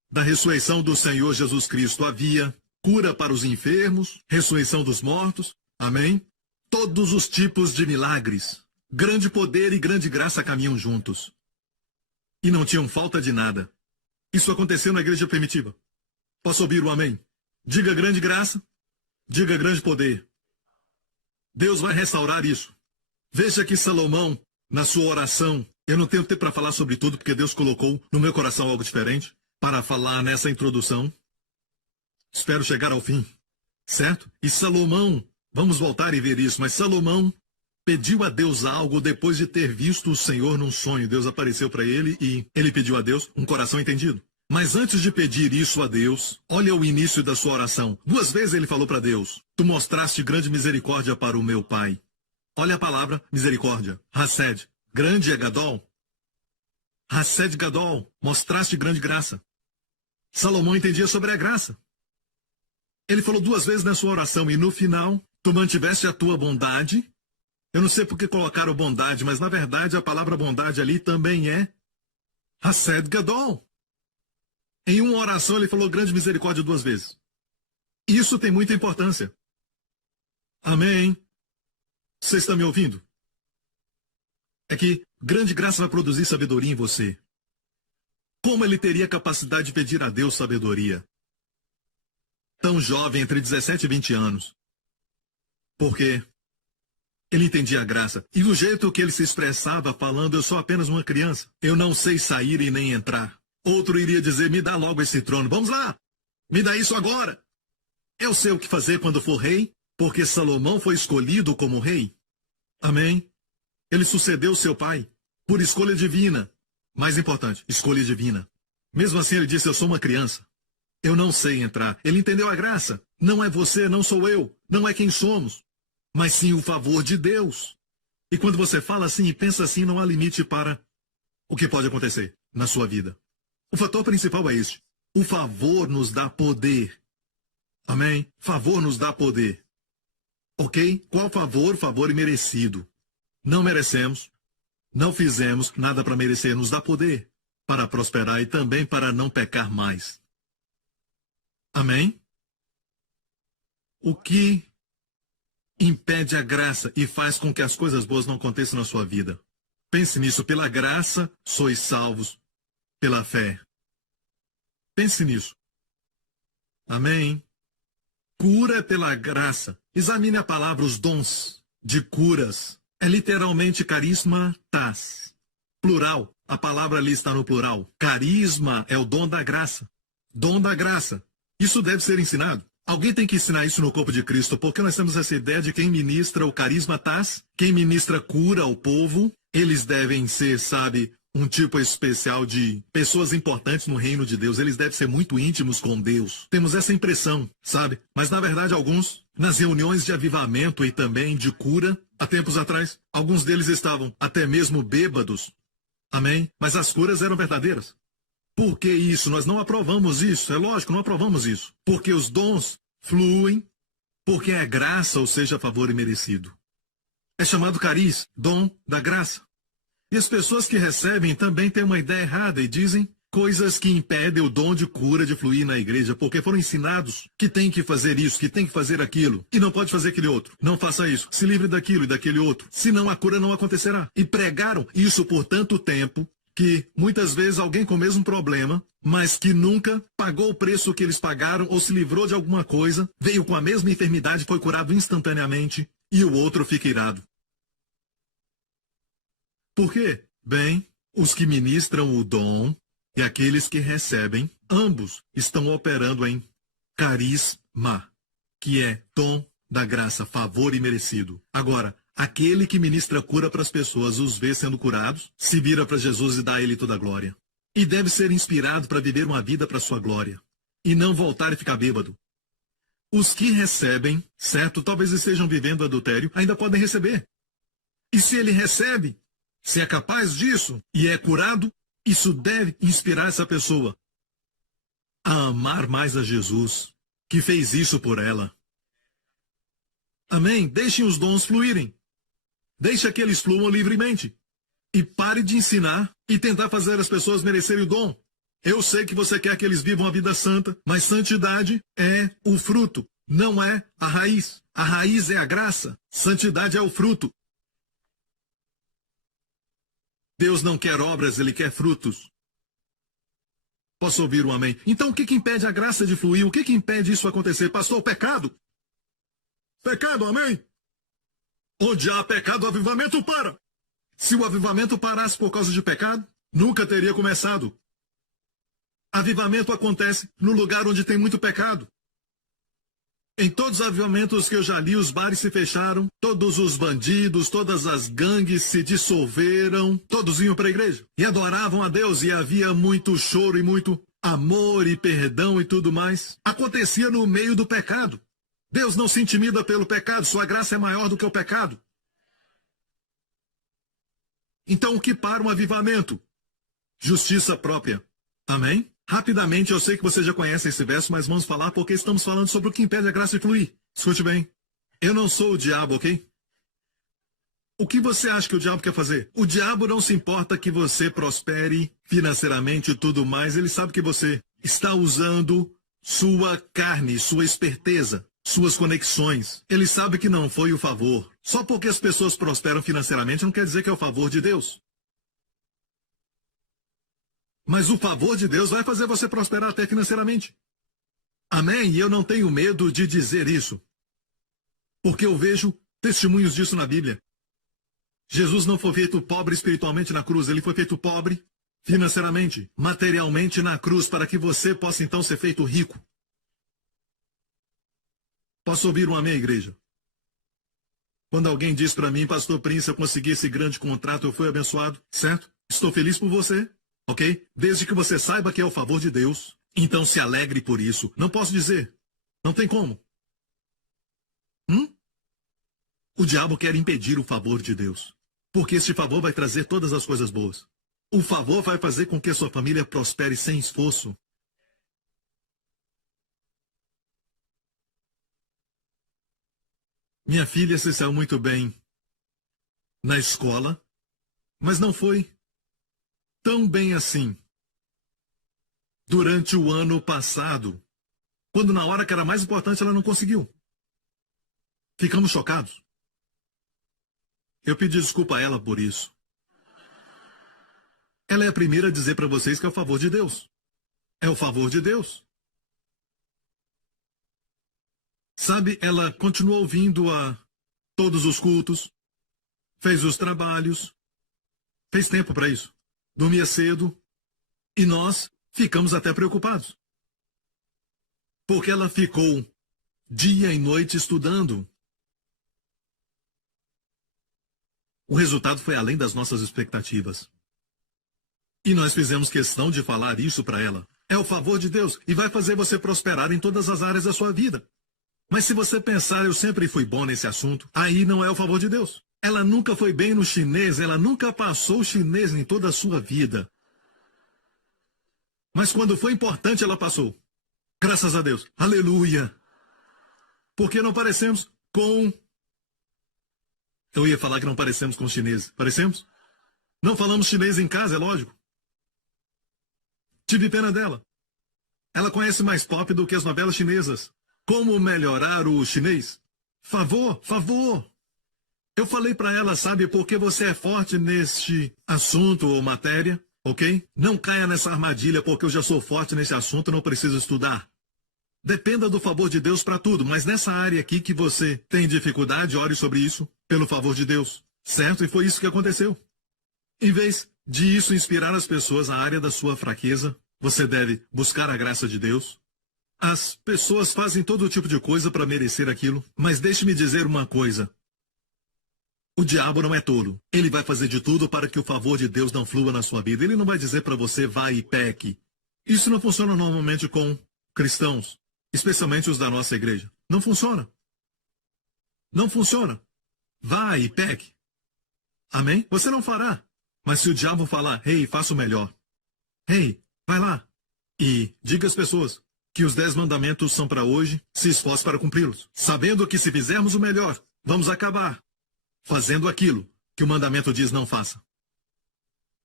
da ressurreição do Senhor Jesus Cristo havia cura para os enfermos, ressurreição dos mortos, amém? Todos os tipos de milagres, grande poder e grande graça caminham juntos. E não tinham falta de nada. Isso aconteceu na igreja primitiva. Posso ouvir o amém? Diga grande graça, diga grande poder. Deus vai restaurar isso. Veja que Salomão, na sua oração, eu não tenho tempo para falar sobre tudo, porque Deus colocou no meu coração algo diferente para falar nessa introdução. Espero chegar ao fim, certo? E Salomão, vamos voltar e ver isso, mas Salomão pediu a Deus algo depois de ter visto o Senhor num sonho. Deus apareceu para ele e ele pediu a Deus um coração entendido. Mas antes de pedir isso a Deus, olha o início da sua oração. 2 vezes ele falou para Deus: tu mostraste grande misericórdia para o meu pai. Olha a palavra misericórdia. Hased. Grande é Gadol. Hased Gadol. Mostraste grande graça. Salomão entendia sobre a graça. Ele falou 2 vezes na sua oração e no final, tu mantiveste a tua bondade. Eu não sei por que colocaram bondade, mas na verdade a palavra bondade ali também é Hased Gadol. Em uma oração ele falou grande misericórdia 2 vezes. Isso tem muita importância. Amém? Você está me ouvindo? É que grande graça vai produzir sabedoria em você. Como ele teria capacidade de pedir a Deus sabedoria? Tão jovem, entre 17 e 20 anos. Porque ele entendia a graça. E do jeito que ele se expressava falando, eu sou apenas uma criança. Eu não sei sair e nem entrar. Outro iria dizer, me dá logo esse trono. Vamos lá, me dá isso agora. Eu sei o que fazer quando for rei, porque Salomão foi escolhido como rei. Amém? Ele sucedeu seu pai por escolha divina. Mais importante, escolha divina. Mesmo assim ele disse, eu sou uma criança. Eu não sei entrar. Ele entendeu a graça. Não é você, não sou eu. Não é quem somos. Mas sim o favor de Deus. E quando você fala assim e pensa assim, não há limite para o que pode acontecer na sua vida. O fator principal é este. O favor nos dá poder. Amém? Favor nos dá poder. Ok? Qual favor? Favor imerecido. Não merecemos. Não fizemos nada para merecer. Nos dá poder para prosperar e também para não pecar mais. Amém? O que impede a graça e faz com que as coisas boas não aconteçam na sua vida? Pense nisso. Pela graça sois salvos pela fé. Pense nisso. Amém? Cura pela graça. Examine a palavra, os dons de curas. É literalmente carismatas. Plural. A palavra ali está no plural. Carisma é o dom da graça. Dom da graça. Isso deve ser ensinado. Alguém tem que ensinar isso no corpo de Cristo, porque nós temos essa ideia de quem ministra o carismatas, quem ministra cura ao povo, eles devem ser, sabe, um tipo especial de pessoas importantes no reino de Deus. Eles devem ser muito íntimos com Deus. Temos essa impressão, sabe? Mas na verdade alguns, nas reuniões de avivamento e também de cura, há tempos atrás, alguns deles estavam até mesmo bêbados. Amém? Mas as curas eram verdadeiras. Por que isso? Nós não aprovamos isso. É lógico, não aprovamos isso. Porque os dons fluem, porque é graça, ou seja, favor imerecido. É chamado cariz, dom da graça. E as pessoas que recebem também têm uma ideia errada e dizem coisas que impedem o dom de cura de fluir na igreja, porque foram ensinados que tem que fazer isso, que tem que fazer aquilo, e não pode fazer aquele outro. Não faça isso, se livre daquilo e daquele outro, senão a cura não acontecerá. E pregaram isso por tanto tempo, que muitas vezes alguém com o mesmo problema, mas que nunca pagou o preço que eles pagaram ou se livrou de alguma coisa, veio com a mesma enfermidade, foi curado instantaneamente, e o outro fica irado. Por quê? Bem, os que ministram o dom e aqueles que recebem, ambos estão operando em carisma, que é dom da graça, favor imerecido. Agora, aquele que ministra cura para as pessoas, os vê sendo curados, se vira para Jesus e dá a ele toda a glória. E deve ser inspirado para viver uma vida para sua glória, e não voltar e ficar bêbado. Os que recebem, certo, talvez estejam vivendo adultério, ainda podem receber. E se ele recebe, se é capaz disso e é curado, isso deve inspirar essa pessoa a amar mais a Jesus, que fez isso por ela. Amém? Deixem os dons fluírem. Deixe que eles fluam livremente. E pare de ensinar e tentar fazer as pessoas merecerem o dom. Eu sei que você quer que eles vivam a vida santa, mas santidade é o fruto, não é a raiz. A raiz é a graça, santidade é o fruto. Deus não quer obras, Ele quer frutos. Posso ouvir um amém? Então o que impede a graça de fluir? O que impede isso acontecer? Pastor, o pecado? Pecado, amém? Onde há pecado, o avivamento para. Se o avivamento parasse por causa de pecado, nunca teria começado. Avivamento acontece no lugar onde tem muito pecado. Em todos os avivamentos que eu já li, os bares se fecharam, todos os bandidos, todas as gangues se dissolveram, todos iam para a igreja e adoravam a Deus, e havia muito choro e muito amor e perdão e tudo mais. Acontecia no meio do pecado. Deus não se intimida pelo pecado, sua graça é maior do que o pecado. Então o que para um avivamento? Justiça própria. Amém? Rapidamente, eu sei que você já conhece esse verso, mas vamos falar porque estamos falando sobre o que impede a graça de fluir. Escute bem. Eu não sou o diabo, ok? O que você acha que o diabo quer fazer? O diabo não se importa que você prospere financeiramente e tudo mais. Ele sabe que você está usando sua carne, sua esperteza, suas conexões. Ele sabe que não foi o favor. Só porque as pessoas prosperam financeiramente não quer dizer que é o favor de Deus. Mas o favor de Deus vai fazer você prosperar até financeiramente. Amém? E eu não tenho medo de dizer isso. Porque eu vejo testemunhos disso na Bíblia. Jesus não foi feito pobre espiritualmente na cruz, ele foi feito pobre financeiramente, materialmente na cruz, para que você possa então ser feito rico. Posso ouvir um amém, igreja? Quando alguém diz para mim, Pastor Prince, eu consegui esse grande contrato, eu fui abençoado, certo? Estou feliz por você. Ok? Desde que você saiba que é o favor de Deus, então se alegre por isso. Não posso dizer. Não tem como. O diabo quer impedir o favor de Deus. Porque este favor vai trazer todas as coisas boas. O favor vai fazer com que a sua família prospere sem esforço. Minha filha se saiu muito bem na escola, mas não foi tão bem assim durante o ano passado, quando na hora que era mais importante ela não conseguiu. Ficamos chocados. Eu pedi desculpa a ela por isso. Ela é a primeira a dizer para vocês que é o favor de Deus. É o favor de Deus. Sabe, ela continuou vindo a todos os cultos, fez os trabalhos, fez tempo para isso. Dormia cedo, e nós ficamos até preocupados. Porque ela ficou dia e noite estudando. O resultado foi além das nossas expectativas. E nós fizemos questão de falar isso para ela. É o favor de Deus e vai fazer você prosperar em todas as áreas da sua vida. Mas se você pensar, eu sempre fui bom nesse assunto, aí não é o favor de Deus. Ela nunca foi bem no chinês, ela nunca passou chinês em toda a sua vida. Mas quando foi importante, ela passou. Graças a Deus. Aleluia. Porque não parecemos com... Eu ia falar que não parecemos com os chineses. Parecemos? Não falamos chinês em casa, é lógico. Tive pena dela. Ela conhece mais pop do que as novelas chinesas. Como melhorar o chinês? Favor, favor. Eu falei para ela, sabe, porque você é forte neste assunto ou matéria, ok? Não caia nessa armadilha porque eu já sou forte nesse assunto, não preciso estudar. Dependa do favor de Deus para tudo, mas nessa área aqui que você tem dificuldade, ore sobre isso, pelo favor de Deus, certo? E foi isso que aconteceu. Em vez de isso inspirar as pessoas na área da sua fraqueza, você deve buscar a graça de Deus. As pessoas fazem todo tipo de coisa para merecer aquilo, mas deixe-me dizer uma coisa. O diabo não é tolo. Ele vai fazer de tudo para que o favor de Deus não flua na sua vida. Ele não vai dizer para você, vai e peque. Isso não funciona normalmente com cristãos, especialmente os da nossa igreja. Não funciona. Não funciona. Vai e peque. Amém? Você não fará. Mas se o diabo falar, hey, faça o melhor. Hey, vai lá. E diga às pessoas que os 10 mandamentos são para hoje, se esforce para cumpri-los. Sabendo que se fizermos o melhor, vamos acabar fazendo aquilo que o mandamento diz não faça.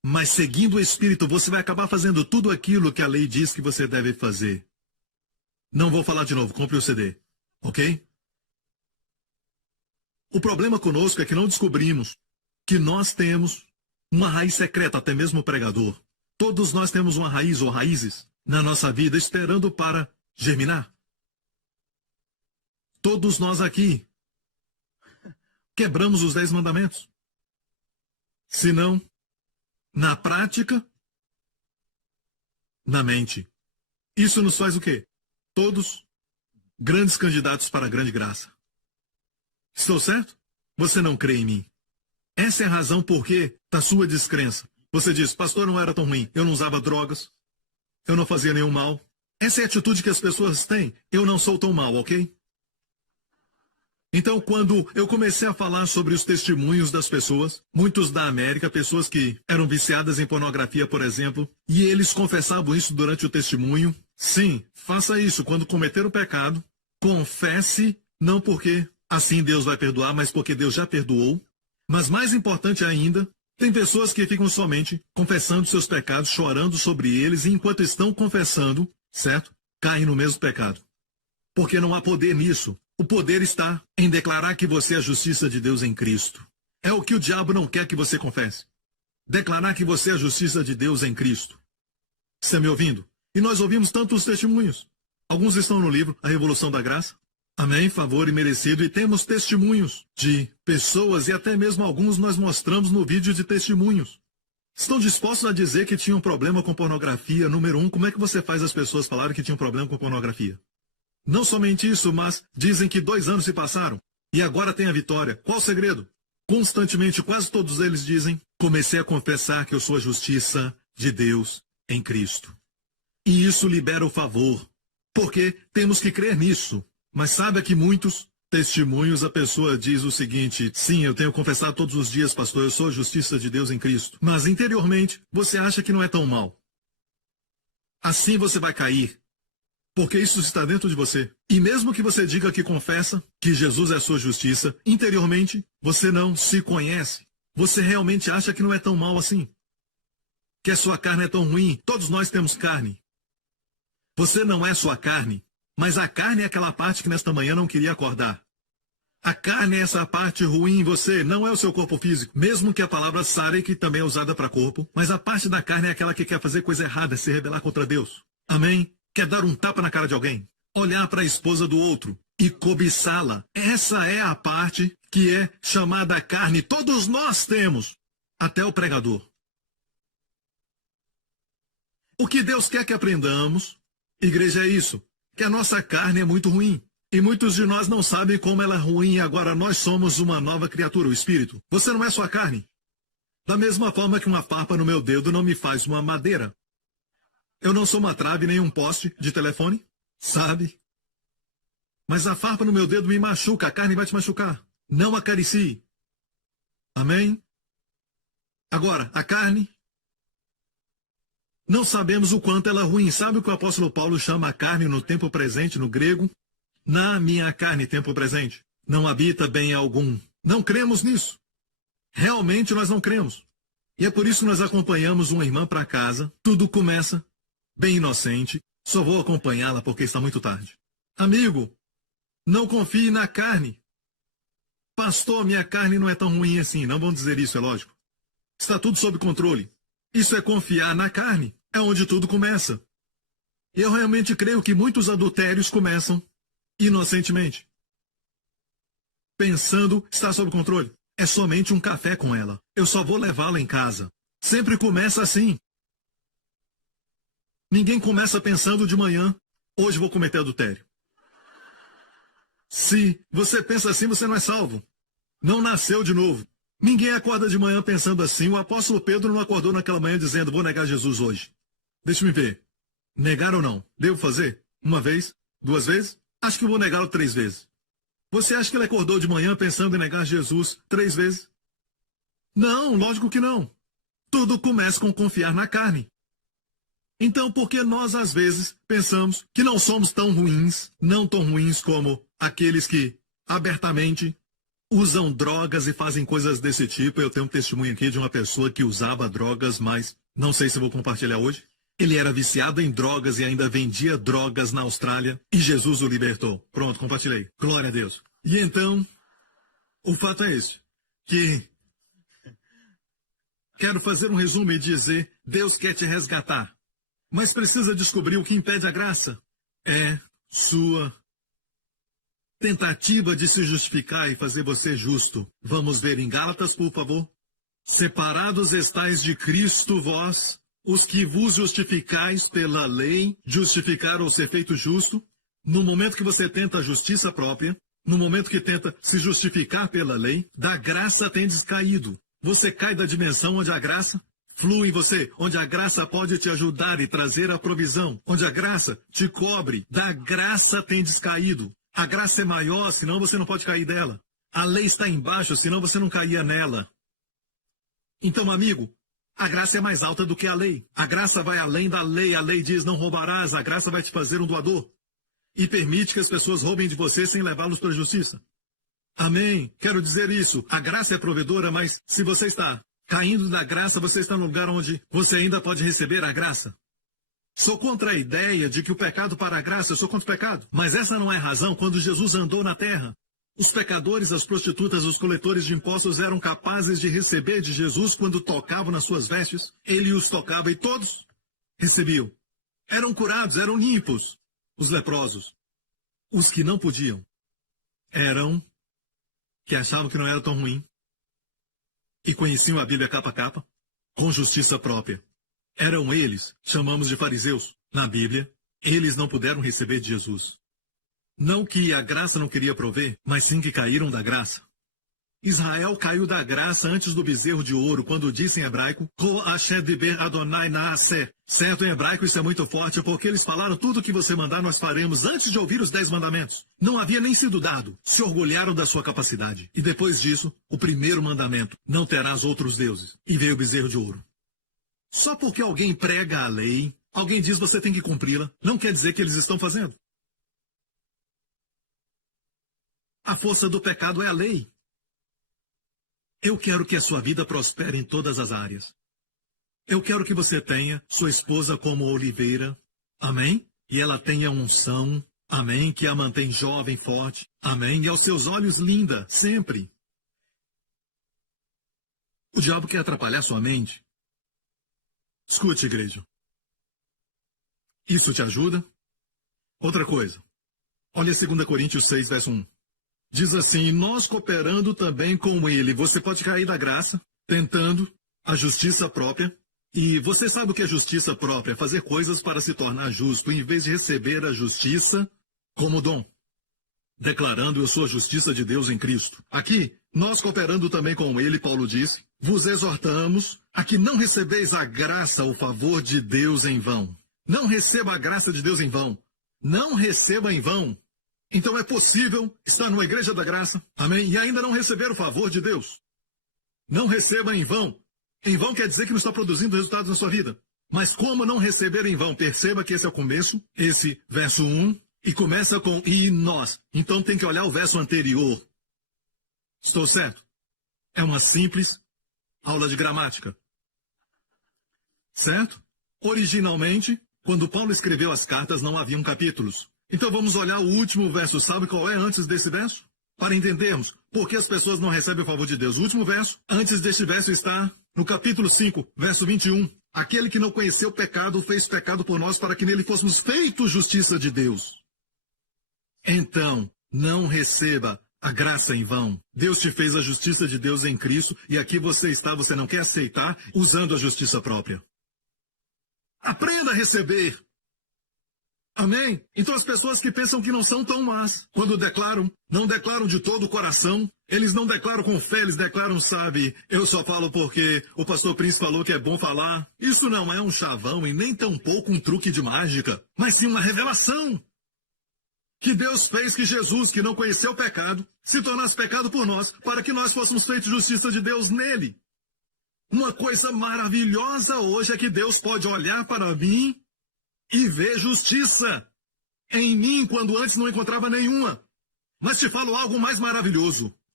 Mas seguindo o Espírito, você vai acabar fazendo tudo aquilo que a lei diz que você deve fazer. Não vou falar de novo, compre o CD, ok? O problema conosco é que não descobrimos que nós temos uma raiz secreta, até mesmo o pregador. Todos nós temos uma raiz ou raízes na nossa vida esperando para germinar. Todos nós aqui quebramos os 10 mandamentos. Se não, na prática, na mente. Isso nos faz o quê? Todos grandes candidatos para a grande graça. Estou certo? Você não crê em mim. Essa é a razão por que da sua descrença. Você diz, pastor, não era tão ruim. Eu não usava drogas. Eu não fazia nenhum mal. Essa é a atitude que as pessoas têm. Eu não sou tão mal, ok? Então, quando eu comecei a falar sobre os testemunhos das pessoas, muitos da América, pessoas que eram viciadas em pornografia, por exemplo, e eles confessavam isso durante o testemunho. Sim, faça isso. Quando cometer o pecado, confesse, não porque assim Deus vai perdoar, mas porque Deus já perdoou. Mas mais importante ainda, tem pessoas que ficam somente confessando seus pecados, chorando sobre eles, e enquanto estão confessando, certo? Caem no mesmo pecado. Porque não há poder nisso. O poder está em declarar que você é a justiça de Deus em Cristo. É o que o diabo não quer que você confesse. Declarar que você é a justiça de Deus em Cristo. Está me ouvindo? E nós ouvimos tantos testemunhos. Alguns estão no livro A Revolução da Graça. Amém, favor e merecido. E temos testemunhos de pessoas e até mesmo alguns nós mostramos no vídeo de testemunhos. Estão dispostos a dizer que tinham problema com pornografia? Número 1, como é que você faz as pessoas falarem que tinham problema com pornografia? Não somente isso, mas dizem que 2 anos se passaram e agora tem a vitória. Qual o segredo? Constantemente, quase todos eles dizem, comecei a confessar que eu sou a justiça de Deus em Cristo. E isso libera o favor, porque temos que crer nisso. Mas sabe que muitos testemunhos a pessoa diz o seguinte, sim, eu tenho confessado todos os dias, pastor, eu sou a justiça de Deus em Cristo. Mas interiormente, você acha que não é tão mal. Assim você vai cair. Porque isso está dentro de você. E mesmo que você diga que confessa que Jesus é a sua justiça, interiormente você não se conhece. Você realmente acha que não é tão mal assim. Que a sua carne é tão ruim. Todos nós temos carne. Você não é sua carne, mas a carne é aquela parte que nesta manhã não queria acordar. A carne é essa parte ruim em você, não é o seu corpo físico. Mesmo que a palavra sare, que também é usada para corpo, mas a parte da carne é aquela que quer fazer coisa errada, se rebelar contra Deus. Amém? Quer dar um tapa na cara de alguém? Olhar para a esposa do outro e cobiçá-la. Essa é a parte que é chamada carne. Todos nós temos, até o pregador. O que Deus quer que aprendamos, igreja, é isso. Que a nossa carne é muito ruim. E muitos de nós não sabem como ela é ruim e agora nós somos uma nova criatura, o Espírito. Você não é sua carne. Da mesma forma que uma farpa no meu dedo não me faz uma madeira. Eu não sou uma trave nem um poste de telefone, sabe? Mas a farpa no meu dedo me machuca, a carne vai te machucar. Não acaricie. Amém? Agora, a carne, não sabemos o quanto ela é ruim. Sabe o que o apóstolo Paulo chama a carne no tempo presente, no grego? Na minha carne, tempo presente, não habita bem algum. Não cremos nisso. Realmente nós não cremos. E é por isso que nós acompanhamos uma irmã para casa. Tudo começa bem inocente, só vou acompanhá-la porque está muito tarde. Amigo, não confie na carne. Pastor, minha carne não é tão ruim assim. Não vão dizer isso, é lógico. Está tudo sob controle. Isso é confiar na carne. É onde tudo começa. Eu realmente creio que muitos adultérios começam inocentemente. Pensando, está sob controle. É somente um café com ela. Eu só vou levá-la em casa. Sempre começa assim. Ninguém começa pensando de manhã, hoje vou cometer adultério. Se você pensa assim, você não é salvo. Não nasceu de novo. Ninguém acorda de manhã pensando assim. O apóstolo Pedro não acordou naquela manhã dizendo, vou negar Jesus hoje. Deixa-me ver. Negar ou não? Devo fazer? 1 vez? 2 vezes? Acho que vou negá-lo 3 vezes. Você acha que ele acordou de manhã pensando em negar Jesus 3 vezes? Não, lógico que não. Tudo começa com confiar na carne. Então, por que nós, às vezes, pensamos que não somos tão ruins, não tão ruins como aqueles que, abertamente, usam drogas e fazem coisas desse tipo. Eu tenho um testemunho aqui de uma pessoa que usava drogas, mas não sei se vou compartilhar hoje. Ele era viciado em drogas e ainda vendia drogas na Austrália e Jesus o libertou. Pronto, compartilhei. Glória a Deus. E então, o fato é esse, que quero fazer um resumo e dizer, Deus quer te resgatar, mas precisa descobrir o que impede a graça. É sua tentativa de se justificar e fazer você justo. Vamos ver em Gálatas, por favor. Separados estais de Cristo vós, os que vos justificais pela lei, justificar ou ser feito justo. No momento que você tenta a justiça própria, no momento que tenta se justificar pela lei, da graça tendes caído. Você cai da dimensão onde a graça flui em você, onde a graça pode te ajudar e trazer a provisão, onde a graça te cobre. Da graça tendes caído. A graça é maior, senão você não pode cair dela. A lei está embaixo, senão você não caía nela. Então, amigo, a graça é mais alta do que a lei. A graça vai além da lei. A lei diz não roubarás. A graça vai te fazer um doador. E permite que as pessoas roubem de você sem levá-los para a justiça. Amém. Quero dizer isso. A graça é provedora, mas se você está caindo da graça, você está no lugar onde você ainda pode receber a graça. Sou contra a ideia de que o pecado para a graça, eu sou contra o pecado. Mas essa não é a razão. Quando Jesus andou na terra, os pecadores, as prostitutas, os coletores de impostos eram capazes de receber de Jesus quando tocavam nas suas vestes. Ele os tocava e todos recebiam. Eram curados, eram limpos. Os leprosos. Os que não podiam eram que achavam que não era tão ruim e conheciam a Bíblia capa a capa, com justiça própria. Eram eles, chamamos de fariseus. Na Bíblia, eles não puderam receber de Jesus. Não que a graça não queria prover, mas sim que caíram da graça. Israel caiu da graça antes do bezerro de ouro, quando disse em hebraico, Ko Hashem diber Adonai naaseh. Certo, em hebraico isso é muito forte, porque eles falaram tudo o que você mandar nós faremos antes de ouvir os 10 mandamentos. Não havia nem sido dado. Se orgulharam da sua capacidade. E depois disso, o primeiro mandamento, não terás outros deuses. E veio o bezerro de ouro. Só porque alguém prega a lei, alguém diz você tem que cumpri-la, não quer dizer que eles estão fazendo. A força do pecado é a lei. Eu quero que a sua vida prospere em todas as áreas. Eu quero que você tenha sua esposa como oliveira, amém? E ela tenha unção, amém? Que a mantém jovem, forte, amém? E aos seus olhos linda, sempre. O diabo quer atrapalhar sua mente. Escute, igreja. Isso te ajuda? Outra coisa. Olha 2 Coríntios 6, verso 1. Diz assim, nós cooperando também com ele. Você pode cair da graça, tentando a justiça própria. E você sabe o que é justiça própria? Fazer coisas para se tornar justo, em vez de receber a justiça como dom. Declarando, eu sou a justiça de Deus em Cristo. Aqui, nós cooperando também com ele, Paulo disse, vos exortamos a que não recebeis a graça, o favor de Deus em vão. Não receba a graça de Deus em vão. Não receba em vão. Então é possível estar numa igreja da graça, amém? E ainda não receber o favor de Deus. Não receba em vão. Em vão quer dizer que não está produzindo resultados na sua vida. Mas como não receber em vão? Perceba que esse é o começo, esse verso 1, e começa com e nós. Então tem que olhar o verso anterior. Estou certo? É uma simples aula de gramática. Certo? Originalmente, quando Paulo escreveu as cartas, não haviam capítulos. Então vamos olhar o último verso. Sabe qual é antes desse verso? Para entendermos por que as pessoas não recebem o favor de Deus. O último verso, antes deste verso, está no capítulo 5, verso 21. Aquele que não conheceu o pecado, fez pecado por nós para que nele fôssemos feitos justiça de Deus. Então, não receba a graça em vão. Deus te fez a justiça de Deus em Cristo e aqui você está, você não quer aceitar, usando a justiça própria. Aprenda a receber. Amém? Então as pessoas que pensam que não são tão más, quando declaram, não declaram de todo o coração, eles não declaram com fé, eles declaram, sabe, eu só falo porque o pastor Príncipe falou que é bom falar. Isso não é um chavão e nem tampouco um truque de mágica, mas sim uma revelação. Que Deus fez que Jesus, que não conheceu o pecado, se tornasse pecado por nós, para que nós fôssemos feitos justiça de Deus nele. Uma coisa maravilhosa hoje é que Deus pode olhar para mim e ver justiça em mim, quando antes não encontrava nenhuma. Mas te falo algo mais maravilhoso.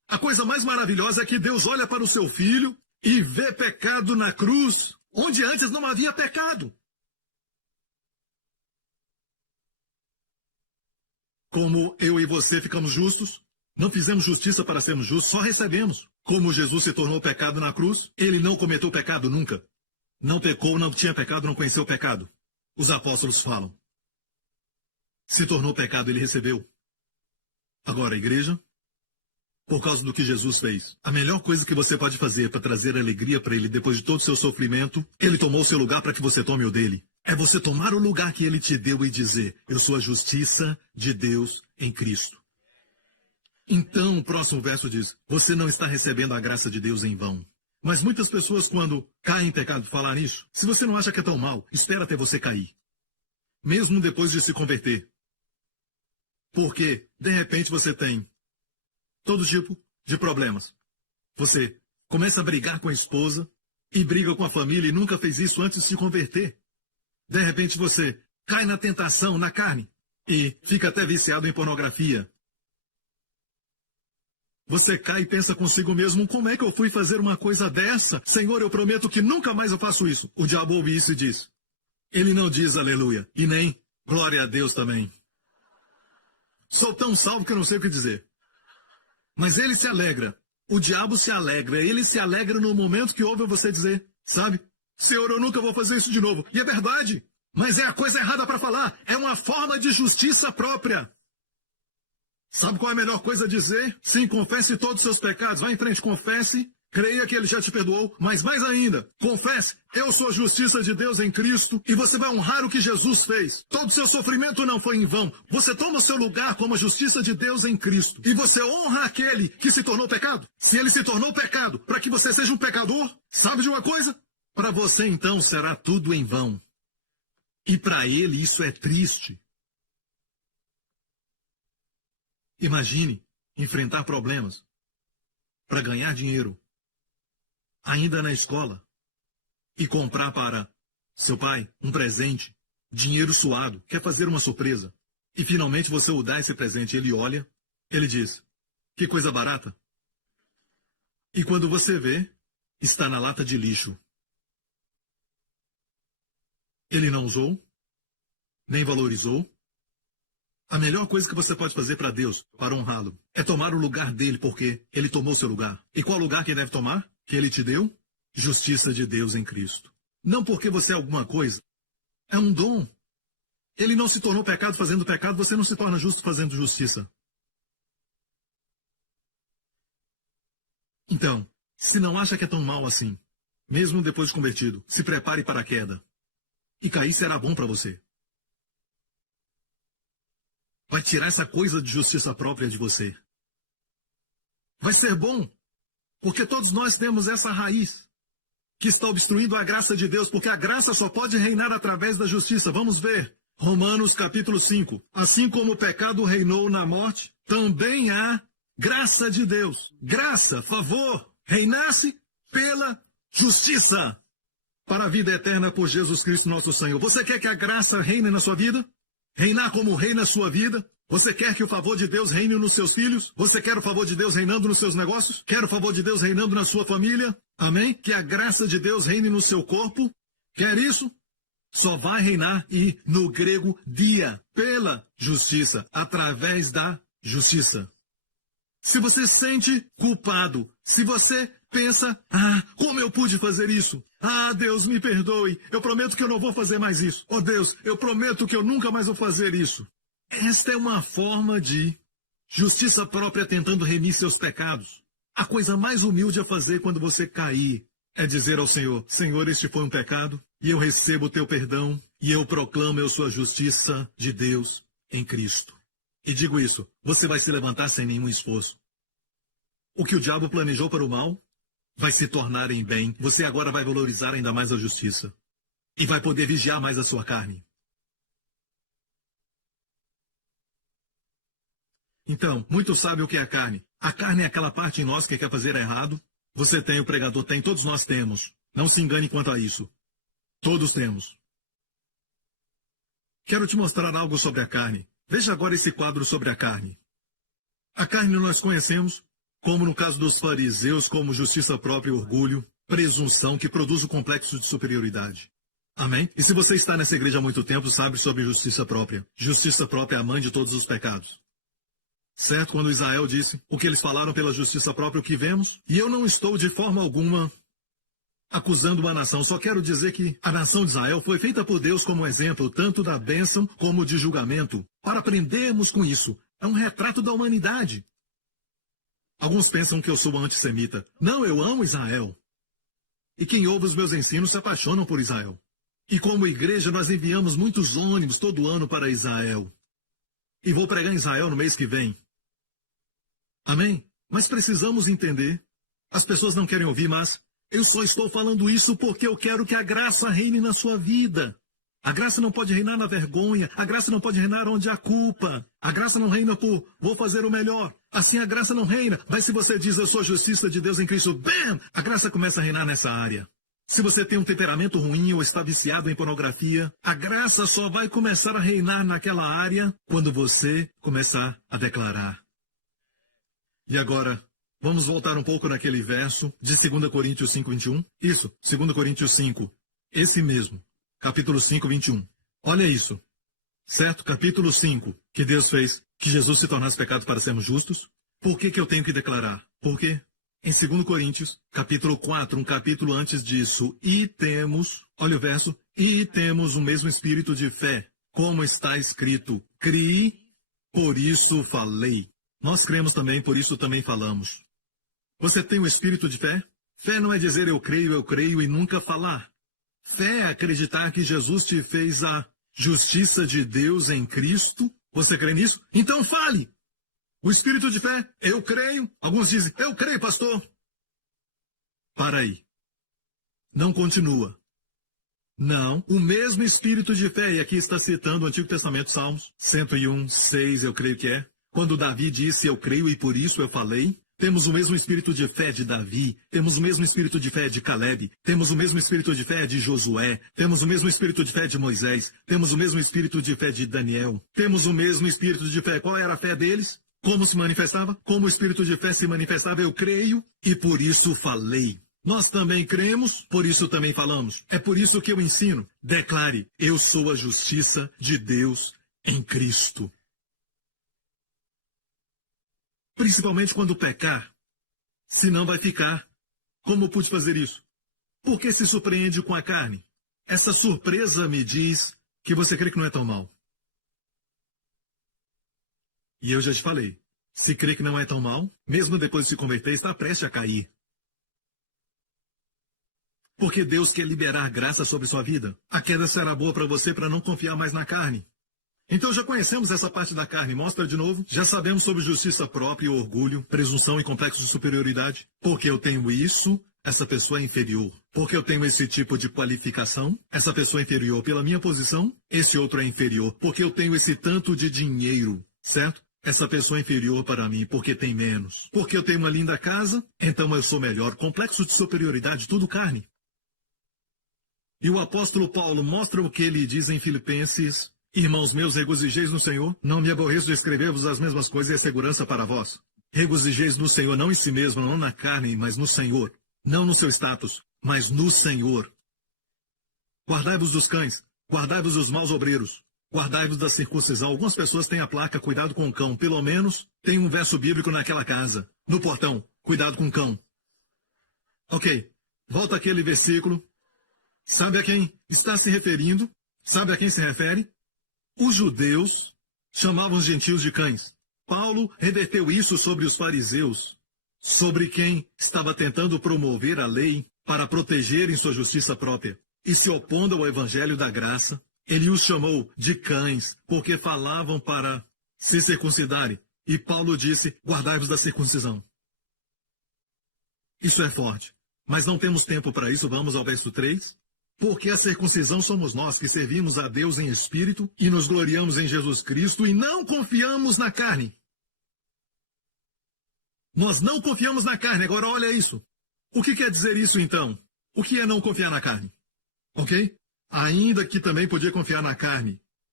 A coisa mais maravilhosa é que Deus olha para o seu filho e vê pecado na cruz, onde antes não havia pecado. Como eu e você ficamos justos, não fizemos justiça para sermos justos, só recebemos. Como Jesus se tornou pecado na cruz, ele não cometeu pecado nunca. Não pecou, não tinha pecado, não conheceu o pecado. Os apóstolos falam. Se tornou pecado, ele recebeu. Agora, a igreja, por causa do que Jesus fez, a melhor coisa que você pode fazer para trazer alegria para ele depois de todo o seu sofrimento, ele tomou o seu lugar para que você tome o dele. É você tomar o lugar que ele te deu e dizer, eu sou a justiça de Deus em Cristo. Então, o próximo verso diz, você não está recebendo a graça de Deus em vão. Mas muitas pessoas, quando caem em pecado, falam isso. Se você não acha que é tão mal, espera até você cair. Mesmo depois de se converter. Porque, de repente, você tem todo tipo de problemas. Você começa a brigar com a esposa e briga com a família e nunca fez isso antes de se converter. De repente, você cai na tentação, na carne, e fica até viciado em pornografia. Você cai e pensa consigo mesmo, como é que eu fui fazer uma coisa dessa? Senhor, eu prometo que nunca mais eu faço isso. O diabo ouve isso e diz. Ele não diz aleluia, e nem glória a Deus também. Sou tão salvo que eu não sei o que dizer. Mas ele se alegra. O diabo se alegra. Ele se alegra no momento que ouve você dizer, sabe? Senhor, eu nunca vou fazer isso de novo. E é verdade. Mas é a coisa errada para falar. É uma forma de justiça própria. Sabe qual é a melhor coisa a dizer? Sim, confesse todos os seus pecados. Vá em frente, confesse. Creia que ele já te perdoou. Mas mais ainda, confesse. Eu sou a justiça de Deus em Cristo. E você vai honrar o que Jesus fez. Todo o seu sofrimento não foi em vão. Você toma o seu lugar como a justiça de Deus em Cristo. E você honra aquele que se tornou pecado. Se ele se tornou pecado para que você seja um pecador, sabe de uma coisa? Para você então será tudo em vão. E para ele isso é triste. Imagine enfrentar problemas para ganhar dinheiro, ainda na escola, e comprar para seu pai um presente, dinheiro suado, quer fazer uma surpresa, e finalmente você o dá esse presente, ele olha, ele diz, que coisa barata. E quando você vê, está na lata de lixo. Ele não usou, nem valorizou. A melhor coisa que você pode fazer para Deus, para honrá-lo, é tomar o lugar dele, porque ele tomou seu lugar. E qual lugar que ele deve tomar? Que ele te deu? Justiça de Deus em Cristo. Não porque você é alguma coisa. É um dom. Ele não se tornou pecado fazendo pecado, você não se torna justo fazendo justiça. Então, se não acha que é tão mal assim, mesmo depois de convertido, se prepare para a queda. E cair será bom para você. Vai tirar essa coisa de justiça própria de você. Vai ser bom, porque todos nós temos essa raiz que está obstruindo a graça de Deus, porque a graça só pode reinar através da justiça. Vamos ver. Romanos capítulo 5. Assim como o pecado reinou na morte, também há graça de Deus. Graça, favor, reinasse pela justiça para a vida eterna por Jesus Cristo nosso Senhor. Você quer que a graça reine na sua vida? Reinar como reina a sua vida? Você quer que o favor de Deus reine nos seus filhos? Você quer o favor de Deus reinando nos seus negócios? Quer o favor de Deus reinando na sua família? Amém? Que a graça de Deus reine no seu corpo? Quer isso? Só vai reinar, e no grego, dia, pela justiça, através da justiça. Se você se sente culpado, se você pensa, como eu pude fazer isso? Deus, me perdoe, eu prometo que eu não vou fazer mais isso. Oh Deus, eu prometo que eu nunca mais vou fazer isso. Esta é uma forma de justiça própria tentando remir seus pecados. A coisa mais humilde a fazer quando você cair é dizer ao Senhor, Senhor, este foi um pecado, e eu recebo o teu perdão, e eu proclamo eu sou a justiça de Deus em Cristo. E digo isso, você vai se levantar sem nenhum esforço. O que o diabo planejou para o mal vai se tornar em bem. Você agora vai valorizar ainda mais a justiça. E vai poder vigiar mais a sua carne. Então, muitos sabem o que é a carne. A carne é aquela parte em nós que quer fazer errado. Você tem, o pregador tem, todos nós temos. Não se engane quanto a isso. Todos temos. Quero te mostrar algo sobre a carne. Veja agora esse quadro sobre a carne. A carne nós conhecemos como no caso dos fariseus, como justiça própria e orgulho, presunção que produz o complexo de superioridade. Amém? E se você está nessa igreja há muito tempo, sabe sobre justiça própria. Justiça própria é a mãe de todos os pecados. Certo? Quando Israel disse o que eles falaram pela justiça própria, o que vemos? E eu não estou de forma alguma acusando uma nação, só quero dizer que a nação de Israel foi feita por Deus como exemplo, tanto da bênção como de julgamento, para aprendermos com isso. É um retrato da humanidade. Alguns pensam que eu sou antissemita. Não, eu amo Israel. E quem ouve os meus ensinos se apaixonam por Israel. E como igreja, nós enviamos muitos ônibus todo ano para Israel. E vou pregar em Israel no mês que vem. Amém? Mas precisamos entender. As pessoas não querem ouvir, mas eu só estou falando isso porque eu quero que a graça reine na sua vida. A graça não pode reinar na vergonha. A graça não pode reinar onde há culpa. A graça não reina por vou fazer o melhor. Assim a graça não reina. Mas se você diz eu sou a justiça de Deus em Cristo, bam! A graça começa a reinar nessa área. Se você tem um temperamento ruim ou está viciado em pornografia, a graça só vai começar a reinar naquela área quando você começar a declarar. E agora, vamos voltar um pouco naquele verso de 2 Coríntios 5, 21. Isso, 2 Coríntios 5. Esse mesmo. Capítulo 5, 21. Olha isso. Certo? Capítulo 5. Que Deus fez que Jesus se tornasse pecado para sermos justos. Por que eu tenho que declarar? Por quê? Em 2 Coríntios, capítulo 4, um capítulo antes disso, e temos, olha o verso, e temos o mesmo espírito de fé, como está escrito, criei, por isso falei. Nós cremos também, por isso também falamos. Você tem o espírito de fé? Fé não é dizer eu creio e nunca falar. Fé é acreditar que Jesus te fez a justiça de Deus em Cristo. Você crê nisso? Então fale! O espírito de fé, eu creio. Alguns dizem, eu creio, pastor. Para aí. Não continua. Não, o mesmo espírito de fé, e aqui está citando o Antigo Testamento, Salmos 101, 6, eu creio que é. Quando Davi disse, eu creio e por isso eu falei. Temos o mesmo espírito de fé de Davi, temos o mesmo espírito de fé de Caleb, temos o mesmo espírito de fé de Josué, temos o mesmo espírito de fé de Moisés, temos o mesmo espírito de fé de Daniel, temos o mesmo espírito de fé. Qual era a fé deles? Como se manifestava? Como o espírito de fé se manifestava? Eu creio e por isso falei. Nós também cremos, por isso também falamos. É por isso que eu ensino. Declare, eu sou a justiça de Deus em Cristo. Principalmente quando pecar, senão vai ficar. Como pude fazer isso? Porque se surpreende com a carne. Essa surpresa me diz que você crê que não é tão mal. E eu já te falei, se crê que não é tão mal, mesmo depois de se converter, está prestes a cair. Porque Deus quer liberar graça sobre sua vida. A queda será boa para você para não confiar mais na carne. Então já conhecemos essa parte da carne. Mostra de novo. Já sabemos sobre justiça própria e orgulho, presunção e complexo de superioridade. Porque eu tenho isso, essa pessoa é inferior. Porque eu tenho esse tipo de qualificação, essa pessoa é inferior. Pela minha posição, esse outro é inferior. Porque eu tenho esse tanto de dinheiro, certo? Essa pessoa é inferior para mim porque tem menos. Porque eu tenho uma linda casa, então eu sou melhor. Complexo de superioridade, tudo carne. E o apóstolo Paulo mostra o que ele diz em Filipenses: irmãos meus, regozijeis no Senhor. Não me aborreço de escrever-vos as mesmas coisas e é segurança para vós. Regozijeis no Senhor, não em si mesmo, não na carne, mas no Senhor. Não no seu status, mas no Senhor. Guardai-vos dos cães, guardai-vos dos maus obreiros. Guardai-vos da circuncisão. Algumas pessoas têm a placa, cuidado com o cão. Pelo menos tem um verso bíblico naquela casa. No portão, cuidado com o cão. Ok, volta aquele versículo. Sabe a quem está se referindo? Sabe a quem se refere? Os judeus chamavam os gentios de cães. Paulo reverteu isso sobre os fariseus, sobre quem estava tentando promover a lei para protegerem sua justiça própria e se opondo ao evangelho da graça. Ele os chamou de cães, porque falavam para se circuncidarem. E Paulo disse, guardai-vos da circuncisão. Isso é forte. Mas não temos tempo para isso, vamos ao verso 3. Porque a circuncisão somos nós que servimos a Deus em espírito e nos gloriamos em Jesus Cristo e não confiamos na carne. Nós não confiamos na carne. Agora olha isso. O que quer dizer isso então? O que é não confiar na carne? Ok? Ainda que também podia confiar na carne.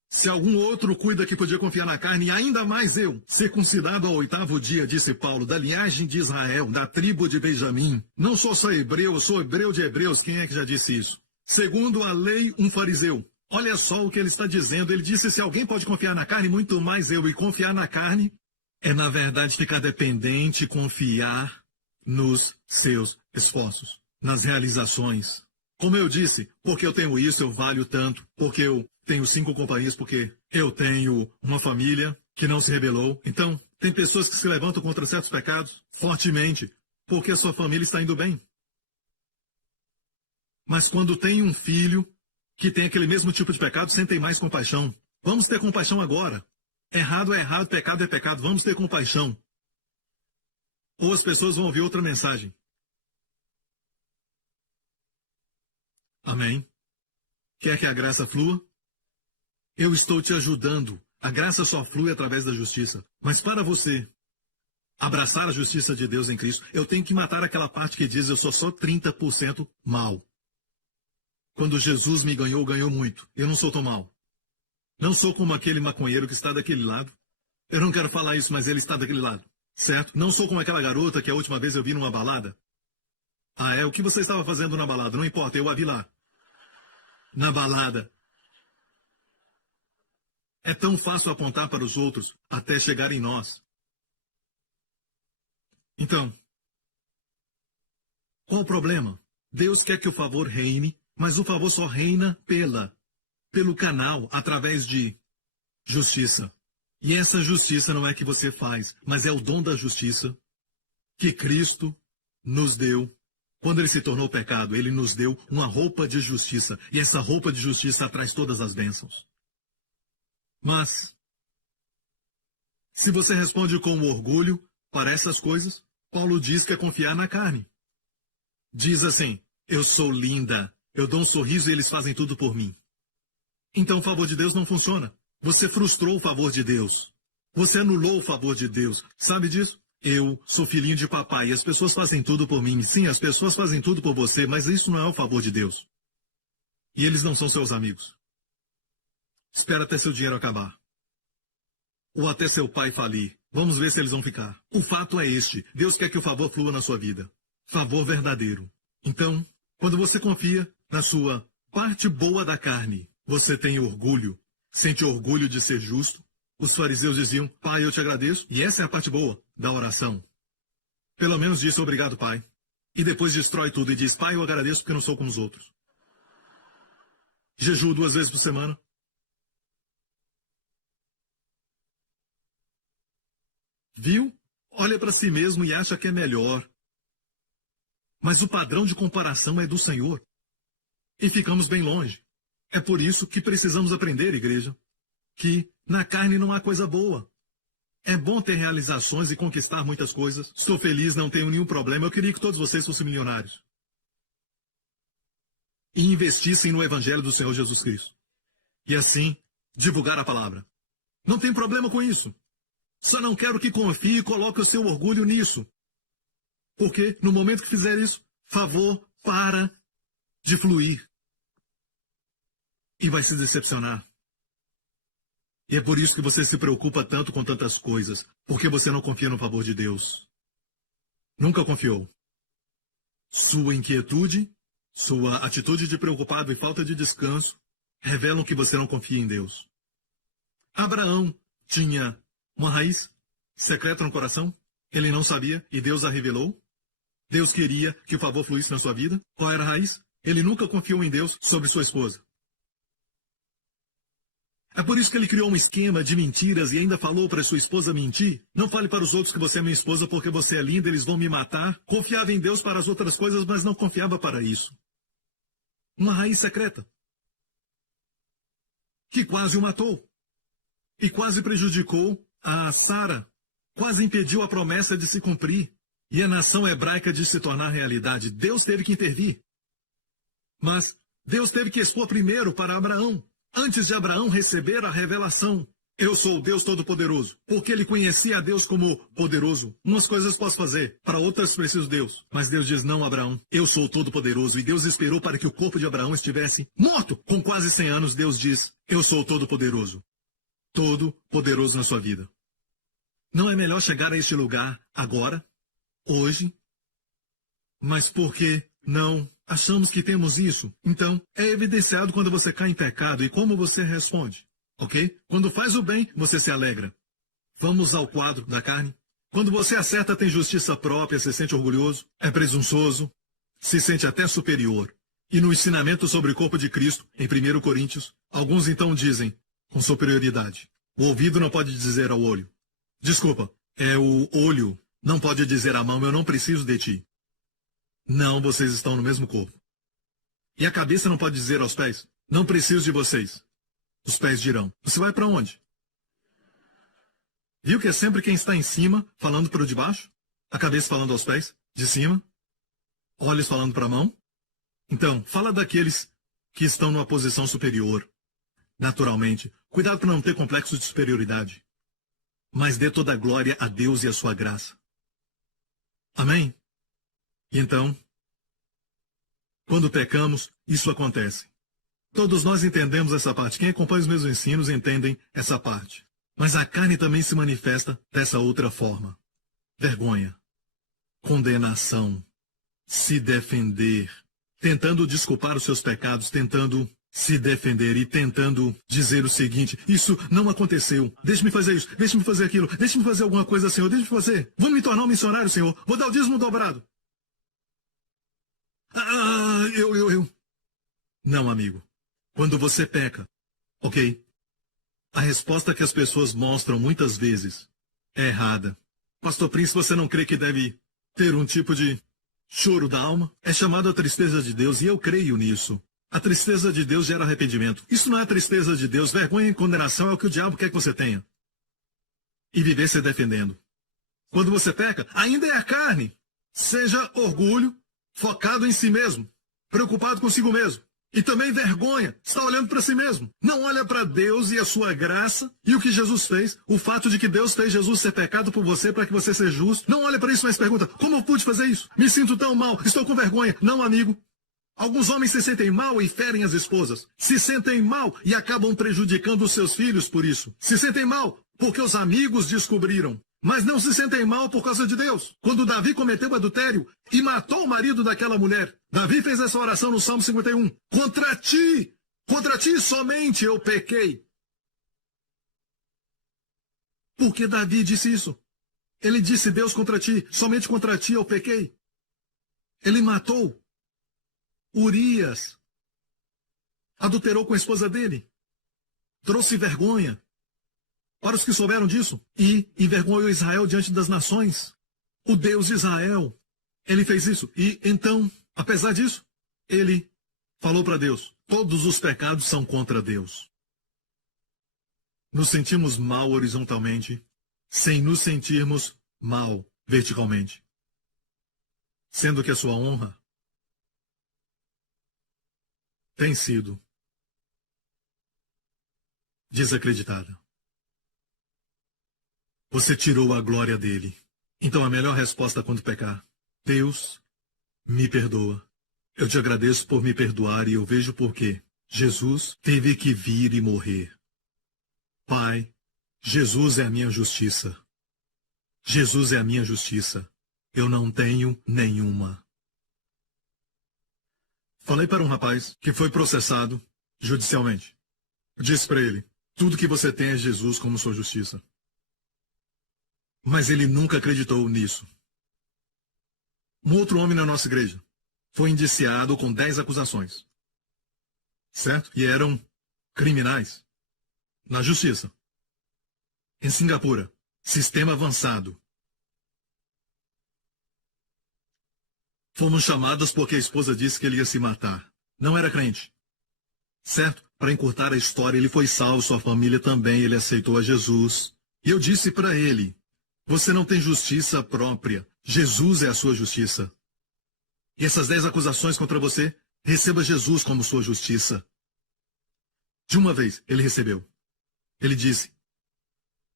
Se algum outro cuida que podia confiar na carne, ainda mais eu, circuncidado ao 8º dia, disse Paulo, da linhagem de Israel, da tribo de Benjamim. Não sou só hebreu, eu sou hebreu de hebreus. Quem é que já disse isso? Segundo a lei, um fariseu. Olha só o que ele está dizendo. Ele disse, se alguém pode confiar na carne, muito mais eu. E confiar na carne é, na verdade, ficar dependente, confiar nos seus esforços, nas realizações. Como eu disse, porque eu tenho isso, eu valho tanto, porque eu tenho 5 companhias, porque eu tenho uma família que não se rebelou. Então, tem pessoas que se levantam contra certos pecados fortemente, porque a sua família está indo bem. Mas quando tem um filho que tem aquele mesmo tipo de pecado, sentem mais compaixão. Vamos ter compaixão agora. Errado é errado, pecado é pecado. Vamos ter compaixão. Ou as pessoas vão ouvir outra mensagem. Amém? Quer que a graça flua? Eu estou te ajudando. A graça só flui através da justiça. Mas para você abraçar a justiça de Deus em Cristo, eu tenho que matar aquela parte que diz eu sou só 30% mal. Quando Jesus me ganhou, ganhou muito. Eu não sou tão mal. Não sou como aquele maconheiro que está daquele lado. Eu não quero falar isso, mas ele está daquele lado. Certo? Não sou como aquela garota que a última vez eu vi numa balada. Ah, é? O que você estava fazendo na balada? Não importa, eu a vi lá. Na balada. É tão fácil apontar para os outros até chegar em nós. Então, qual o problema? Deus quer que o favor reine, mas o favor só reina pelo canal, através de justiça. E essa justiça não é que você faz, mas é o dom da justiça que Cristo nos deu. Quando ele se tornou pecado, ele nos deu uma roupa de justiça. E essa roupa de justiça traz todas as bênçãos. Mas, se você responde com orgulho para essas coisas, Paulo diz que é confiar na carne. Diz assim, eu sou linda, eu dou um sorriso e eles fazem tudo por mim. Então o favor de Deus não funciona. Você frustrou o favor de Deus. Você anulou o favor de Deus. Sabe disso? Eu sou filhinho de papai e as pessoas fazem tudo por mim. Sim, as pessoas fazem tudo por você, mas isso não é o favor de Deus. E eles não são seus amigos. Espera até seu dinheiro acabar. Ou até seu pai falir. Vamos ver se eles vão ficar. O fato é este. Deus quer que o favor flua na sua vida. Favor verdadeiro. Então, quando você confia na sua parte boa da carne, você tem orgulho. Sente orgulho de ser justo. Os fariseus diziam, Pai, eu te agradeço. E essa é a parte boa da oração. Pelo menos disse obrigado, Pai. E depois destrói tudo e diz, Pai, eu agradeço porque eu não sou como os outros. Jejuo 2 vezes por semana. Viu? Olha para si mesmo e acha que é melhor. Mas o padrão de comparação é do Senhor. E ficamos bem longe. É por isso que precisamos aprender, igreja, que na carne não há coisa boa. É bom ter realizações e conquistar muitas coisas. Estou feliz, não tenho nenhum problema. Eu queria que todos vocês fossem milionários. E investissem no Evangelho do Senhor Jesus Cristo. E assim, divulgar a palavra. Não tem problema com isso. Só não quero que confie e coloque o seu orgulho nisso. Porque, no momento que fizer isso, favor para de fluir. E vai se decepcionar. E é por isso que você se preocupa tanto com tantas coisas. Porque você não confia no favor de Deus. Nunca confiou. Sua inquietude, sua atitude de preocupado e falta de descanso revelam que você não confia em Deus. Abraão tinha uma raiz secreta no coração. Ele não sabia e Deus a revelou. Deus queria que o favor fluísse na sua vida. Qual era a raiz? Ele nunca confiou em Deus sobre sua esposa. É por isso que ele criou um esquema de mentiras e ainda falou para sua esposa mentir. Não fale para os outros que você é minha esposa porque você é linda, eles vão me matar. Confiava em Deus para as outras coisas, mas não confiava para isso. Uma raiz secreta. Que quase o matou. E quase prejudicou a Sara. Quase impediu a promessa de se cumprir. E a nação hebraica de se tornar realidade. Deus teve que intervir. Mas Deus teve que expor primeiro para Abraão. Antes de Abraão receber a revelação. Eu sou o Deus Todo-Poderoso, porque ele conhecia a Deus como poderoso. Umas coisas posso fazer, para outras preciso Deus. Mas Deus diz, não, Abraão, eu sou o Todo-Poderoso. E Deus esperou para que o corpo de Abraão estivesse morto. Com quase 100 anos, Deus diz, eu sou o Todo-Poderoso. Todo-Poderoso na sua vida. Não é melhor chegar a este lugar agora, hoje? Mas por que não achamos que temos isso? Então, é evidenciado quando você cai em pecado e como você responde. Ok? Quando faz o bem, você se alegra. Vamos ao quadro da carne. Quando você acerta, tem justiça própria, se sente orgulhoso, é presunçoso, se sente até superior. E no ensinamento sobre o corpo de Cristo, em 1 Coríntios, alguns então dizem, com superioridade, o ouvido não pode dizer ao olho. Desculpa, é o olho, não pode dizer à mão, eu não preciso de ti. Não, vocês estão no mesmo corpo. E a cabeça não pode dizer aos pés, não preciso de vocês. Os pés dirão, você vai para onde? Viu que é sempre quem está em cima falando para o de baixo? A cabeça falando aos pés, de cima? Olhos falando para a mão? Então, fala daqueles que estão numa posição superior. Naturalmente, cuidado para não ter complexo de superioridade. Mas dê toda a glória a Deus e a sua graça. Amém? E então, quando pecamos, isso acontece. Todos nós entendemos essa parte. Quem acompanha os meus ensinos entendem essa parte. Mas a carne também se manifesta dessa outra forma. Vergonha, condenação, se defender, tentando desculpar os seus pecados, tentando se defender e tentando dizer o seguinte, isso não aconteceu, deixe-me fazer isso, deixe-me fazer aquilo, deixe-me fazer alguma coisa, Senhor, deixe-me fazer. Vou me tornar um missionário, Senhor, vou dar o dízimo dobrado. Não, amigo. Quando você peca, ok? A resposta que as pessoas mostram muitas vezes é errada. Pastor Prince, você não crê que deve ter um tipo de choro da alma? É chamado a tristeza de Deus e eu creio nisso. A tristeza de Deus gera arrependimento. Isso não é a tristeza de Deus. Vergonha e condenação é o que o diabo quer que você tenha. E viver se defendendo. Quando você peca, ainda é a carne. Seja orgulho, focado em si mesmo, preocupado consigo mesmo. E também vergonha, está olhando para si mesmo. Não olha para Deus e a sua graça e o que Jesus fez. O fato de que Deus fez Jesus ser pecado por você para que você seja justo. Não olha para isso, mas pergunta, como eu pude fazer isso? Me sinto tão mal, estou com vergonha. Não, amigo. Alguns homens se sentem mal e ferem as esposas. Se sentem mal e acabam prejudicando os seus filhos por isso. Se sentem mal porque os amigos descobriram. Mas não se sentem mal por causa de Deus. Quando Davi cometeu adultério e matou o marido daquela mulher, Davi fez essa oração no Salmo 51. Contra ti somente eu pequei. Por que Davi disse isso? Ele disse, Deus, contra ti, somente contra ti eu pequei. Ele matou Urias. Adulterou com a esposa dele. Trouxe vergonha para os que souberam disso, e envergonhou Israel diante das nações. O Deus de Israel, ele fez isso. E então, apesar disso, ele falou para Deus, todos os pecados são contra Deus. Nos sentimos mal horizontalmente, sem nos sentirmos mal verticalmente. Sendo que a sua honra tem sido desacreditada. Você tirou a glória dele. Então a melhor resposta quando pecar. Deus, me perdoa. Eu te agradeço por me perdoar e eu vejo por quê. Jesus teve que vir e morrer. Pai, Jesus é a minha justiça. Jesus é a minha justiça. Eu não tenho nenhuma. Falei para um rapaz que foi processado judicialmente. Disse para ele, tudo que você tem é Jesus como sua justiça. Mas ele nunca acreditou nisso. Um outro homem na nossa igreja foi indiciado com 10 acusações. Certo? E eram criminais. Na justiça. Em Singapura. Sistema avançado. Fomos chamados porque a esposa disse que ele ia se matar. Não era crente. Certo? Para encurtar a história, ele foi salvo, sua família também, ele aceitou a Jesus. E eu disse para ele, você não tem justiça própria. Jesus é a sua justiça. E essas 10 acusações contra você, receba Jesus como sua justiça. De uma vez, ele recebeu. Ele disse,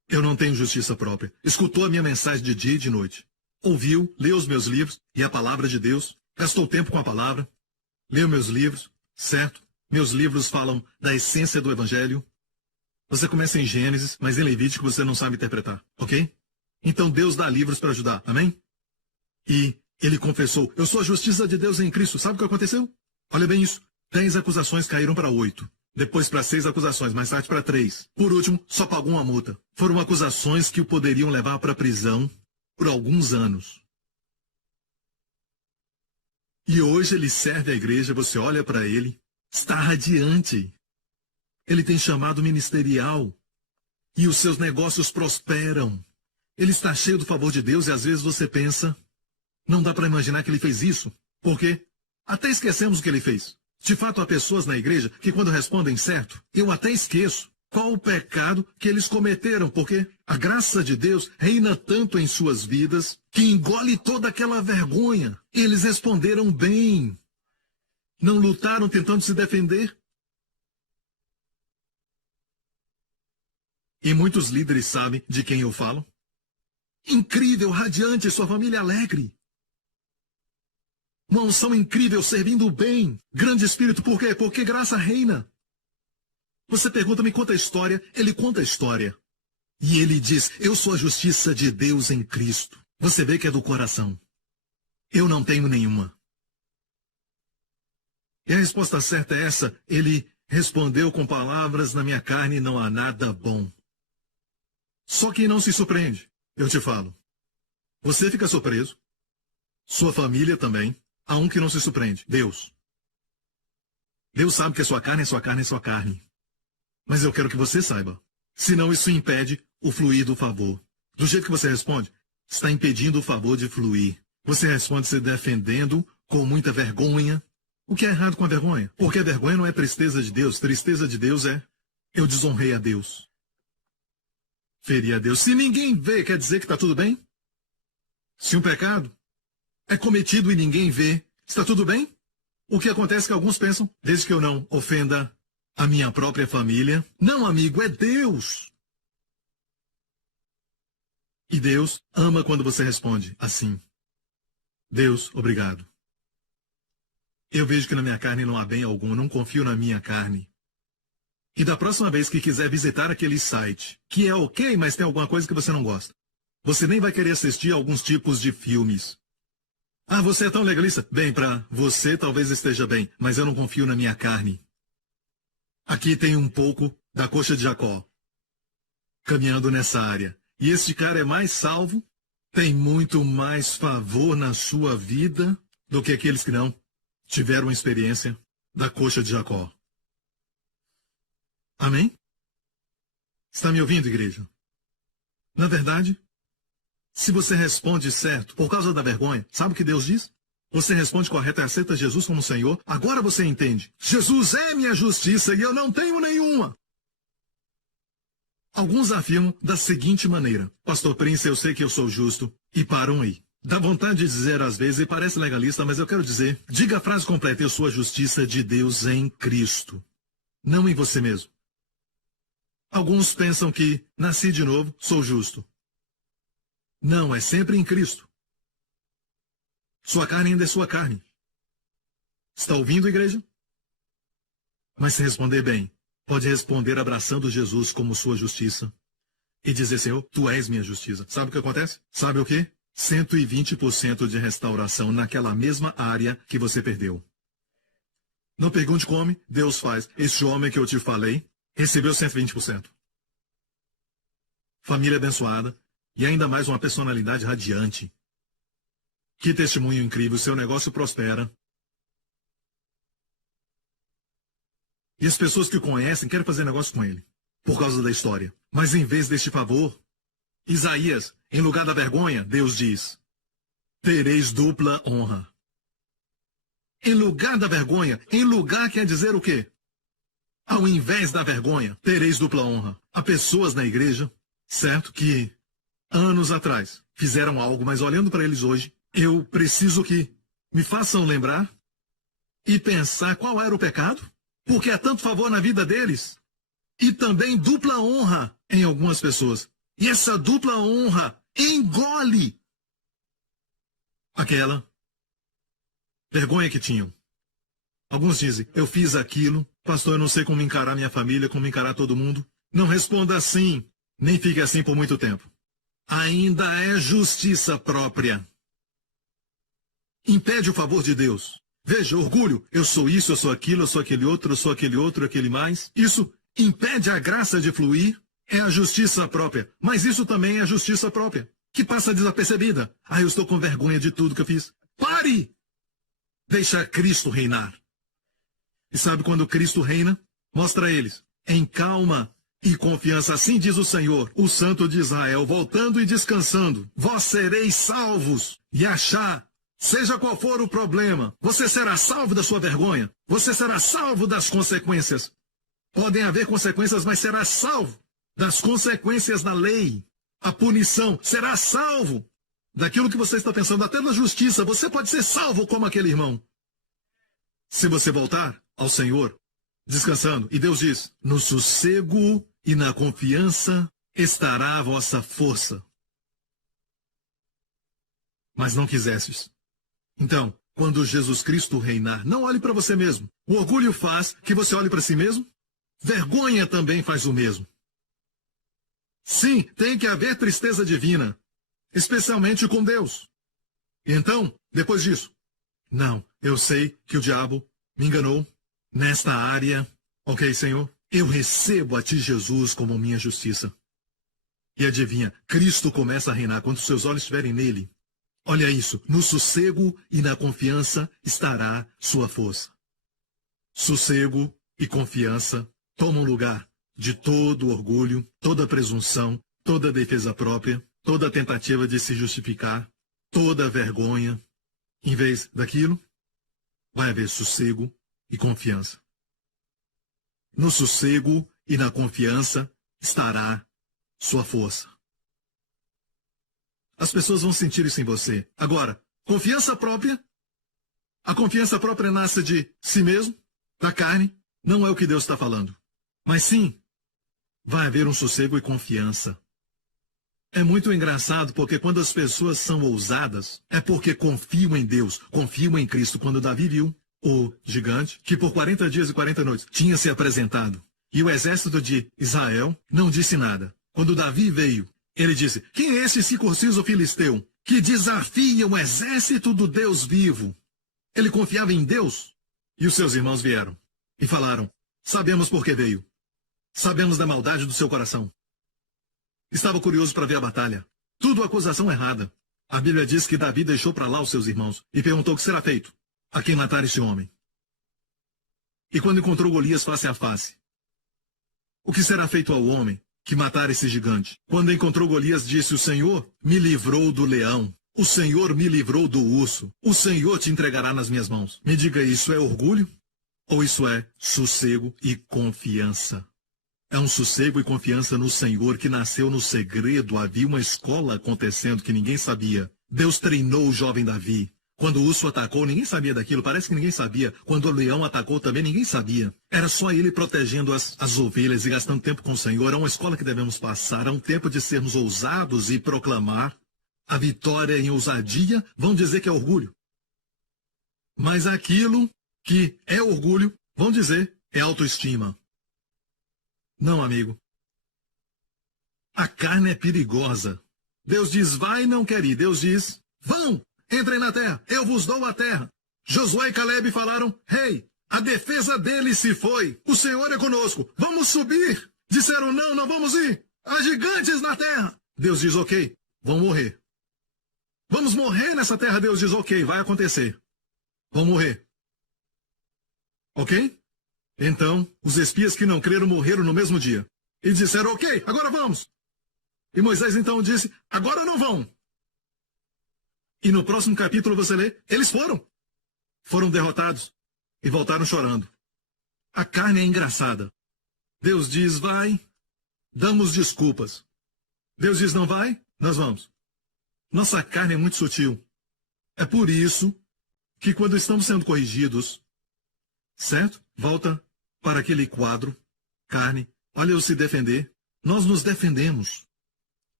Eu não tenho justiça própria. Escutou a minha mensagem de dia e de noite. Ouviu, leu os meus livros e a palavra de Deus. Gastou tempo com a palavra. Leu meus livros, certo? Meus livros falam da essência do Evangelho. Você começa em Gênesis, mas em Levítico você não sabe interpretar, ok? Então Deus dá livros para ajudar, amém? E ele confessou, eu sou a justiça de Deus em Cristo. Sabe o que aconteceu? Olha bem isso. 10 acusações caíram para 8. Depois para 6 acusações, mais tarde para 3. Por último, só pagou uma multa. Foram acusações que o poderiam levar para a prisão por alguns anos. E hoje ele serve a igreja, você olha para ele, está radiante. Ele tem chamado ministerial. E os seus negócios prosperam. Ele está cheio do favor de Deus e às vezes você pensa, não dá para imaginar que ele fez isso. Por quê? Até esquecemos o que ele fez. De fato, há pessoas na igreja que quando respondem certo, eu até esqueço qual o pecado que eles cometeram, porque a graça de Deus reina tanto em suas vidas que engole toda aquela vergonha. Eles responderam bem. Não lutaram tentando se defender. E muitos líderes sabem de quem eu falo. Incrível, radiante, sua família alegre. Uma unção incrível, servindo bem. Grande espírito, por quê? Porque graça reina. Você pergunta, me conta a história. Ele conta a história. E ele diz, eu sou a justiça de Deus em Cristo. Você vê que é do coração. Eu não tenho nenhuma. E a resposta certa é essa. Ele respondeu com palavras, na minha carne não há nada bom. Só que não se surpreende. Eu te falo. Você fica surpreso. Sua família também. Há um que não se surpreende. Deus. Deus sabe que a sua carne é sua carne é sua carne. Mas eu quero que você saiba. Senão isso impede o fluir do favor. Do jeito que você responde, está impedindo o favor de fluir. Você responde se defendendo com muita vergonha. O que é errado com a vergonha? Porque a vergonha não é tristeza de Deus. Tristeza de Deus é, eu desonrei a Deus. Feri a Deus. Se ninguém vê, quer dizer que está tudo bem? Se um pecado é cometido e ninguém vê, está tudo bem? O que acontece é que alguns pensam, desde que eu não ofenda a minha própria família. Não, amigo, é Deus. E Deus ama quando você responde assim. Deus, obrigado. Eu vejo que na minha carne não há bem algum, eu não confio na minha carne. E da próxima vez que quiser visitar aquele site, que é ok, mas tem alguma coisa que você não gosta, você nem vai querer assistir a alguns tipos de filmes. Ah, você é tão legalista? Bem, para você talvez esteja bem, mas eu não confio na minha carne. Aqui tem um pouco da coxa de Jacó, caminhando nessa área. E este cara é mais salvo, tem muito mais favor na sua vida do que aqueles que não tiveram a experiência da coxa de Jacó. Amém? Está me ouvindo, igreja? Na verdade, se você responde certo por causa da vergonha, sabe o que Deus diz? Você responde correto e aceita Jesus como Senhor. Agora você entende. Jesus é minha justiça e eu não tenho nenhuma. Alguns afirmam da seguinte maneira. Pastor Prince, eu sei que eu sou justo. E param aí. Dá vontade de dizer às vezes, e parece legalista, mas eu quero dizer, diga a frase completa, eu sou a justiça de Deus em Cristo. Não em você mesmo. Alguns pensam que nasci de novo, sou justo. Não, é sempre em Cristo. Sua carne ainda é sua carne. Está ouvindo, igreja? Mas se responder bem, pode responder abraçando Jesus como sua justiça. E dizer, Senhor, tu és minha justiça. Sabe o que acontece? Sabe o quê? 120% de restauração naquela mesma área que você perdeu. Não pergunte como, Deus faz. Este homem que eu te falei recebeu 120%. Família abençoada. E ainda mais uma personalidade radiante. Que testemunho incrível, seu negócio prospera. E as pessoas que o conhecem querem fazer negócio com ele, por causa da história. Mas em vez deste favor, Isaías, em lugar da vergonha, Deus diz, tereis dupla honra. Em lugar da vergonha, em lugar quer dizer o quê? Ao invés da vergonha, tereis dupla honra. Há pessoas na igreja, certo, que anos atrás fizeram algo, mas olhando para eles hoje, eu preciso que me façam lembrar e pensar qual era o pecado, porque há tanto favor na vida deles e também dupla honra em algumas pessoas. E essa dupla honra engole aquela vergonha que tinham. Alguns dizem, eu fiz aquilo, pastor, eu não sei como encarar minha família, como encarar todo mundo. Não responda assim, nem fique assim por muito tempo. Ainda é justiça própria. Impede o favor de Deus. Veja, orgulho, eu sou isso, eu sou aquilo, eu sou aquele outro, eu sou aquele outro, aquele mais. Isso impede a graça de fluir, é a justiça própria. Mas isso também é a justiça própria, que passa desapercebida. Ah, eu estou com vergonha de tudo que eu fiz. Pare! Deixa Cristo reinar. E sabe quando Cristo reina? Mostra a eles, em calma e confiança. Assim diz o Senhor, o Santo de Israel, voltando e descansando. Vós sereis salvos. E achar, seja qual for o problema, você será salvo da sua vergonha. Você será salvo das consequências. Podem haver consequências, mas será salvo das consequências da lei. A punição, será salvo daquilo que você está pensando, até na justiça. Você pode ser salvo como aquele irmão. Se você voltar ao Senhor, descansando, e Deus diz, no sossego e na confiança estará a vossa força. Mas não quisestes. Então, quando Jesus Cristo reinar, não olhe para você mesmo. O orgulho faz que você olhe para si mesmo. Vergonha também faz o mesmo. Sim, tem que haver tristeza divina, especialmente com Deus. Então, depois disso, não, eu sei que o diabo me enganou nesta área. Ok, Senhor, eu recebo a ti, Jesus, como minha justiça. E adivinha, Cristo começa a reinar quando seus olhos estiverem nele. Olha isso, no sossego e na confiança estará sua força. Sossego e confiança tomam lugar de todo orgulho, toda presunção, toda defesa própria, toda tentativa de se justificar, toda vergonha. Em vez daquilo, vai haver sossego e confiança. No sossego e na confiança estará sua força. As pessoas vão sentir isso em você. Agora, confiança própria. A confiança própria nasce de si mesmo, da carne. Não é o que Deus está falando. Mas sim, vai haver um sossego e confiança. É muito engraçado porque quando as pessoas são ousadas, é porque confiam em Deus, confiam em Cristo. Quando Davi viu o gigante, que por 40 dias e 40 noites tinha se apresentado, e o exército de Israel não disse nada. Quando Davi veio, ele disse, quem é esse circunciso filisteu que desafia o exército do Deus vivo? Ele confiava em Deus. E os seus irmãos vieram e falaram, sabemos por que veio. Sabemos da maldade do seu coração. Estava curioso para ver a batalha. Tudo acusação errada. A Bíblia diz que Davi deixou para lá os seus irmãos e perguntou o que será feito a quem matar este homem. E quando encontrou Golias face a face, o que será feito ao homem que matar esse gigante? Quando encontrou Golias, disse, o Senhor me livrou do leão. O Senhor me livrou do urso. O Senhor te entregará nas minhas mãos. Me diga, isso é orgulho? Ou isso é sossego e confiança? É um sossego e confiança no Senhor que nasceu no segredo. Havia uma escola acontecendo que ninguém sabia. Deus treinou o jovem Davi. Quando o urso atacou, ninguém sabia daquilo. Parece que ninguém sabia. Quando o leão atacou também, ninguém sabia. Era só ele protegendo as ovelhas e gastando tempo com o Senhor. É uma escola que devemos passar. É um tempo de sermos ousados e proclamar a vitória em ousadia. Vão dizer que é orgulho. Mas aquilo que é orgulho, vão dizer, é autoestima. Não, amigo. A carne é perigosa. Deus diz, vai e não quer ir. Deus diz, vão, entrem na terra, eu vos dou a terra. Josué e Caleb falaram, rei, a defesa dele se foi. O Senhor é conosco, vamos subir. Disseram, não, não vamos ir. Há gigantes na terra. Deus diz, ok, vão morrer. Vamos morrer nessa terra. Deus diz, ok, vai acontecer. Vão morrer. Ok? Então, os espias que não creram morreram no mesmo dia. E disseram, ok, agora vamos. E Moisés então disse, agora não vão. E no próximo capítulo você lê, eles foram. Foram derrotados e voltaram chorando. A carne é engraçada. Deus diz, vai, damos desculpas. Deus diz, não vai, nós vamos. Nossa carne é muito sutil. É por isso que quando estamos sendo corrigidos, certo? Volta para aquele quadro, carne, olha eu se defender. Nós nos defendemos.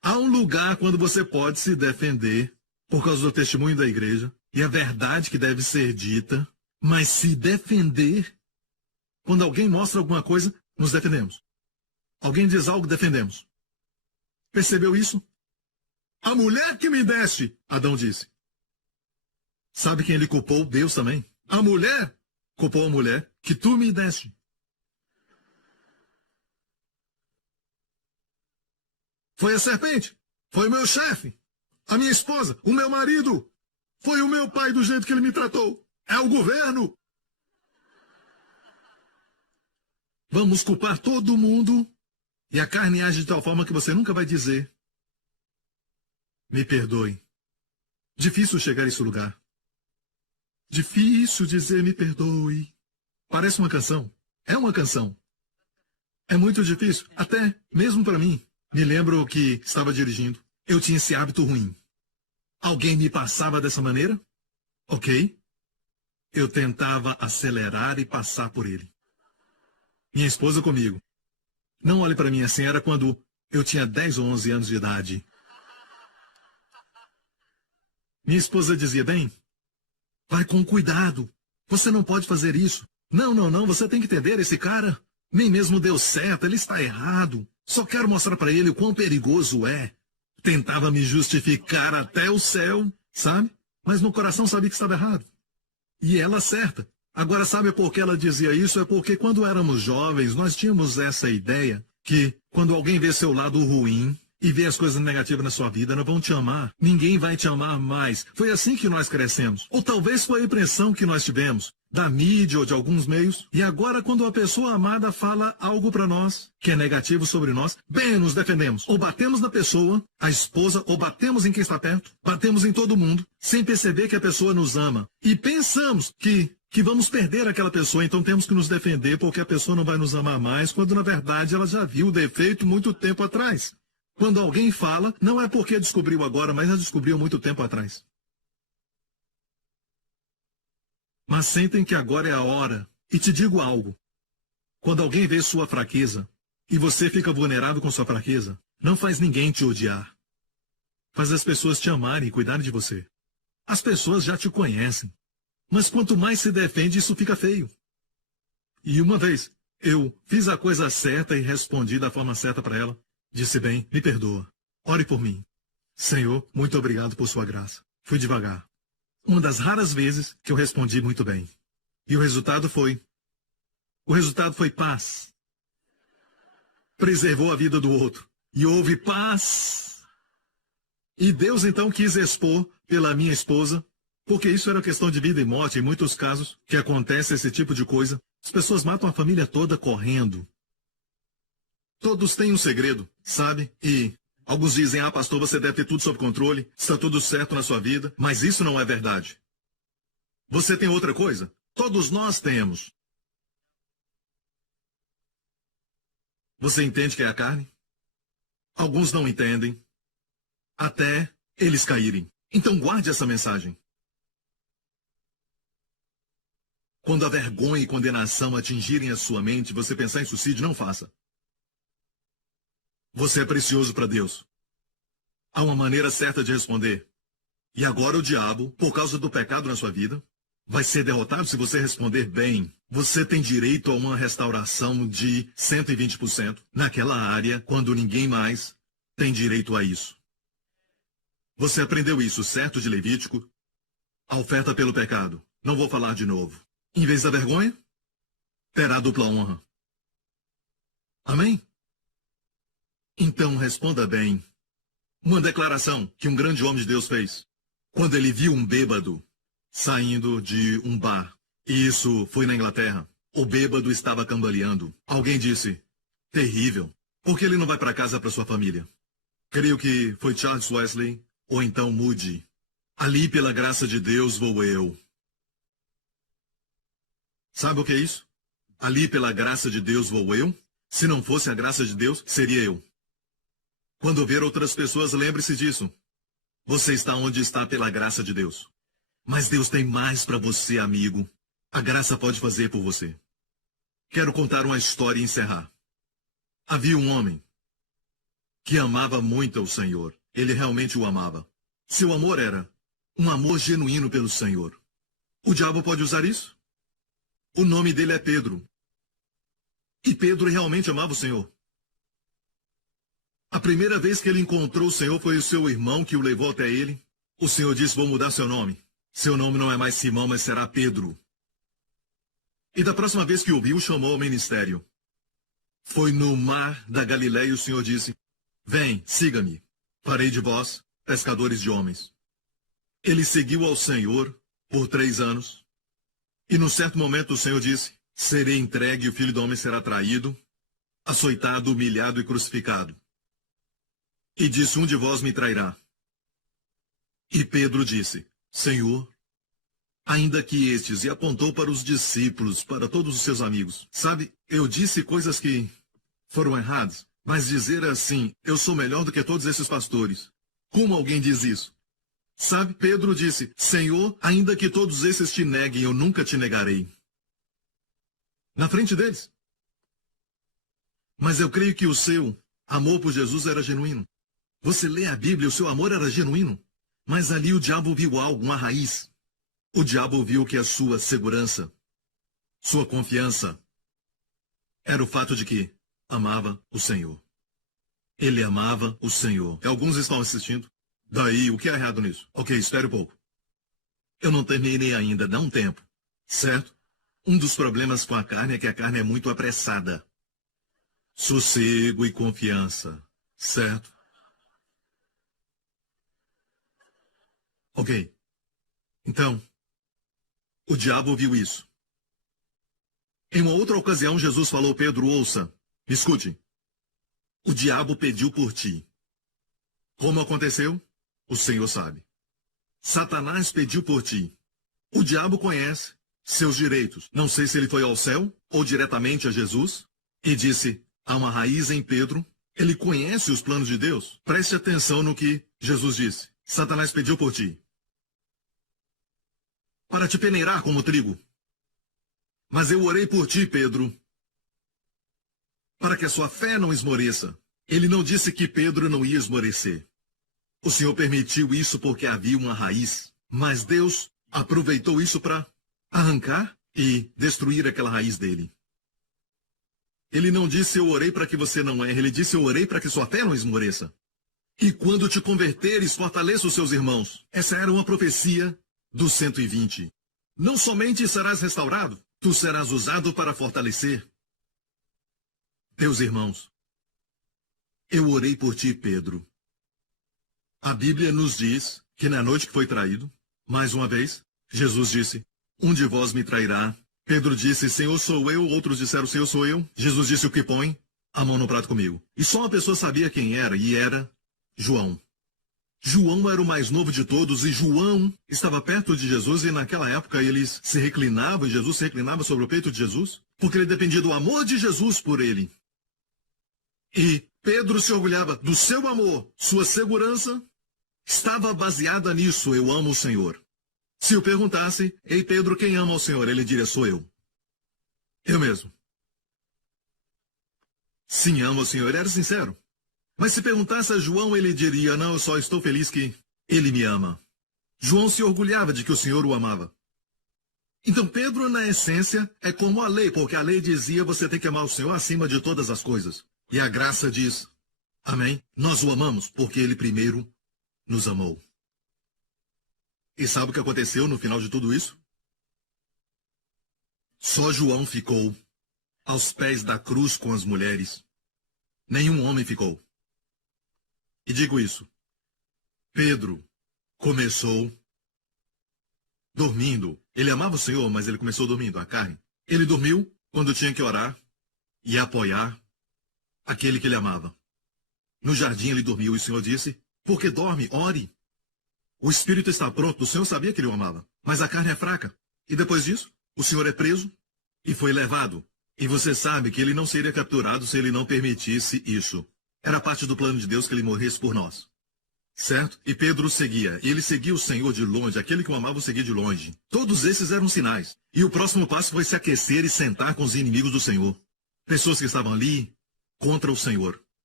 Há um lugar quando você pode se defender por causa do testemunho da igreja e a verdade que deve ser dita, mas se defender, quando alguém mostra alguma coisa, nos defendemos. Alguém diz algo, defendemos. Percebeu isso? A mulher que me deste, Adão disse. Sabe quem ele culpou? Deus também. A mulher culpou a mulher que tu me deste. Foi a serpente. Foi o meu chefe. A minha esposa. O meu marido. Foi o meu pai do jeito que ele me tratou. É o governo. Vamos culpar todo mundo. E a carne age de tal forma que você nunca vai dizer: me perdoe. Difícil chegar a esse lugar. Difícil dizer me perdoe. Parece uma canção. É uma canção. É muito difícil, até mesmo para mim. Me lembro que estava dirigindo. Eu tinha esse hábito ruim. Alguém me passava dessa maneira? Ok. Eu tentava acelerar e passar por ele. Minha esposa comigo. Não olhe para mim assim, era quando eu tinha 10 ou 11 anos de idade. Minha esposa dizia: bem, vai com cuidado. Você não pode fazer isso. Não, você tem que entender, esse cara nem mesmo deu certo, ele está errado. Só quero mostrar para ele o quão perigoso é. Tentava me justificar até o céu, sabe? Mas no coração sabia que estava errado. E ela certa. Agora, sabe por que ela dizia isso? É porque quando éramos jovens, nós tínhamos essa ideia que quando alguém vê seu lado ruim e vê as coisas negativas na sua vida, não vão te amar. Ninguém vai te amar mais. Foi assim que nós crescemos. Ou talvez foi a impressão que nós tivemos da mídia ou de alguns meios. E agora, quando a pessoa amada fala algo para nós que é negativo sobre nós, bem, nos defendemos. Ou batemos na pessoa, a esposa, ou batemos em quem está perto, batemos em todo mundo, sem perceber que a pessoa nos ama. E pensamos que vamos perder aquela pessoa, então temos que nos defender porque a pessoa não vai nos amar mais, quando na verdade ela já viu o defeito muito tempo atrás. Quando alguém fala, não é porque descobriu agora, mas já descobriu muito tempo atrás. Mas sentem que agora é a hora. E te digo algo. Quando alguém vê sua fraqueza, e você fica vulnerável com sua fraqueza, não faz ninguém te odiar. Faz as pessoas te amarem e cuidarem de você. As pessoas já te conhecem. Mas quanto mais se defende, isso fica feio. E uma vez, eu fiz a coisa certa e respondi da forma certa para ela. Disse: bem, me perdoa. Ore por mim. Senhor, muito obrigado por sua graça. Fui devagar. Uma das raras vezes que eu respondi muito bem. E o resultado foi paz. Preservou a vida do outro. E houve paz. E Deus então quis expor pela minha esposa, porque isso era questão de vida e morte, em muitos casos que acontece esse tipo de coisa. As pessoas matam a família toda correndo. Todos têm um segredo, sabe? E alguns dizem: ah, pastor, você deve ter tudo sob controle, está tudo certo na sua vida, mas isso não é verdade. Você tem outra coisa? Todos nós temos. Você entende que é a carne? Alguns não entendem, até eles caírem. Então guarde essa mensagem. Quando a vergonha e condenação atingirem a sua mente, você pensar em suicídio, não faça. Você é precioso para Deus. Há uma maneira certa de responder. E agora o diabo, por causa do pecado na sua vida, vai ser derrotado se você responder bem. Você tem direito a uma restauração de 120% naquela área, quando ninguém mais tem direito a isso. Você aprendeu isso, certo, de Levítico? A oferta pelo pecado. Não vou falar de novo. Em vez da vergonha, terá dupla honra. Amém? Então responda bem. Uma declaração que um grande homem de Deus fez. Quando ele viu um bêbado saindo de um bar. E isso foi na Inglaterra. O bêbado estava cambaleando. Alguém disse: terrível. Por que ele não vai para casa para sua família? Creio que foi Charles Wesley ou então Moody. Ali pela graça de Deus vou eu. Sabe o que é isso? Ali pela graça de Deus vou eu? Se não fosse a graça de Deus, seria eu. Quando ver outras pessoas, lembre-se disso. Você está onde está pela graça de Deus. Mas Deus tem mais para você, amigo. A graça pode fazer por você. Quero contar uma história e encerrar. Havia um homem que amava muito ao Senhor. Ele realmente o amava. Seu amor era um amor genuíno pelo Senhor. O diabo pode usar isso? O nome dele é Pedro. E Pedro realmente amava o Senhor. A primeira vez que ele encontrou o Senhor foi o seu irmão que o levou até ele. O Senhor disse, vou mudar seu nome. Seu nome não é mais Simão, mas será Pedro. E da próxima vez que o viu, chamou ao ministério. Foi no mar da Galileia e o Senhor disse, vem, siga-me. Farei de vós pescadores de homens. Ele seguiu ao Senhor por 3 anos. E num certo momento o Senhor disse, serei entregue e o Filho do Homem será traído, açoitado, humilhado e crucificado. E disse, um de vós me trairá. E Pedro disse, Senhor, ainda que estes, e apontou para os discípulos, para todos os seus amigos. Sabe, eu disse coisas que foram erradas, mas dizer assim, eu sou melhor do que todos esses pastores. Como alguém diz isso? Sabe, Pedro disse, Senhor, ainda que todos esses te neguem, eu nunca te negarei. Na frente deles. Mas eu creio que o seu amor por Jesus era genuíno. Você lê a Bíblia, o seu amor era genuíno. Mas ali o diabo viu algo, uma raiz. O diabo viu que a sua segurança, sua confiança, era o fato de que amava o Senhor. Ele amava o Senhor. E alguns estão assistindo. Daí, o que é errado nisso? Ok, espere um pouco. Eu não terminei ainda, dá um tempo. Certo? Um dos problemas com a carne é que a carne é muito apressada. Sossego e confiança. Certo? Ok. Então, o diabo viu isso. Em uma outra ocasião, Jesus falou, Pedro, ouça, me escute. O diabo pediu por ti. Como aconteceu? O Senhor sabe. Satanás pediu por ti. O diabo conhece seus direitos. Não sei se ele foi ao céu ou diretamente a Jesus e disse, há uma raiz em Pedro. Ele conhece os planos de Deus. Preste atenção no que Jesus disse. Satanás pediu por ti. Para te peneirar como trigo. Mas eu orei por ti, Pedro, para que a sua fé não esmoreça. Ele não disse que Pedro não ia esmorecer. O Senhor permitiu isso porque havia uma raiz. Mas Deus aproveitou isso para arrancar e destruir aquela raiz dele. Ele não disse, eu orei para que você não erre. Ele disse, eu orei para que sua fé não esmoreça. E quando te converteres, fortaleça os seus irmãos. Essa era uma profecia do 120. Não somente serás restaurado, tu serás usado para fortalecer teus irmãos. Eu orei por ti, Pedro. A Bíblia nos diz que na noite que foi traído, mais uma vez, Jesus disse, um de vós me trairá. Pedro disse, Senhor, sou eu. Outros disseram, Senhor, sou eu. Jesus disse, o que põe a mão no prato comigo. E só uma pessoa sabia quem era, e era João. João era o mais novo de todos, e João estava perto de Jesus, e naquela época eles se reclinavam, e Jesus se reclinava sobre o peito de Jesus, porque ele dependia do amor de Jesus por ele. E Pedro se orgulhava do seu amor, sua segurança estava baseada nisso, eu amo o Senhor. Se eu perguntasse, ei Pedro, quem ama o Senhor? Ele diria, sou eu. Eu mesmo. Sim, amo o Senhor, ele era sincero. Mas se perguntasse a João, ele diria, não, eu só estou feliz que ele me ama. João se orgulhava de que o Senhor o amava. Então Pedro, na essência, é como a lei, porque a lei dizia, você tem que amar o Senhor acima de todas as coisas. E a graça diz, amém? Nós o amamos porque ele primeiro nos amou. E sabe o que aconteceu no final de tudo isso? Só João ficou aos pés da cruz com as mulheres. Nenhum homem ficou. E digo isso. Pedro começou dormindo. Ele amava o Senhor, mas ele começou dormindo, a carne. Ele dormiu quando tinha que orar e apoiar aquele que ele amava. No jardim ele dormiu e o Senhor disse, porque dorme, ore. O espírito está pronto, o Senhor sabia que ele o amava, mas a carne é fraca. E depois disso, o Senhor é preso e foi levado. E você sabe que ele não seria capturado se ele não permitisse isso. Era parte do plano de Deus que ele morresse por nós. Certo? E Pedro seguia. E ele seguia o Senhor de longe. Aquele que o amava o seguia de longe. Todos esses eram sinais. E o próximo passo foi se aquecer e sentar com os inimigos do Senhor. Pessoas que estavam ali contra o Senhor.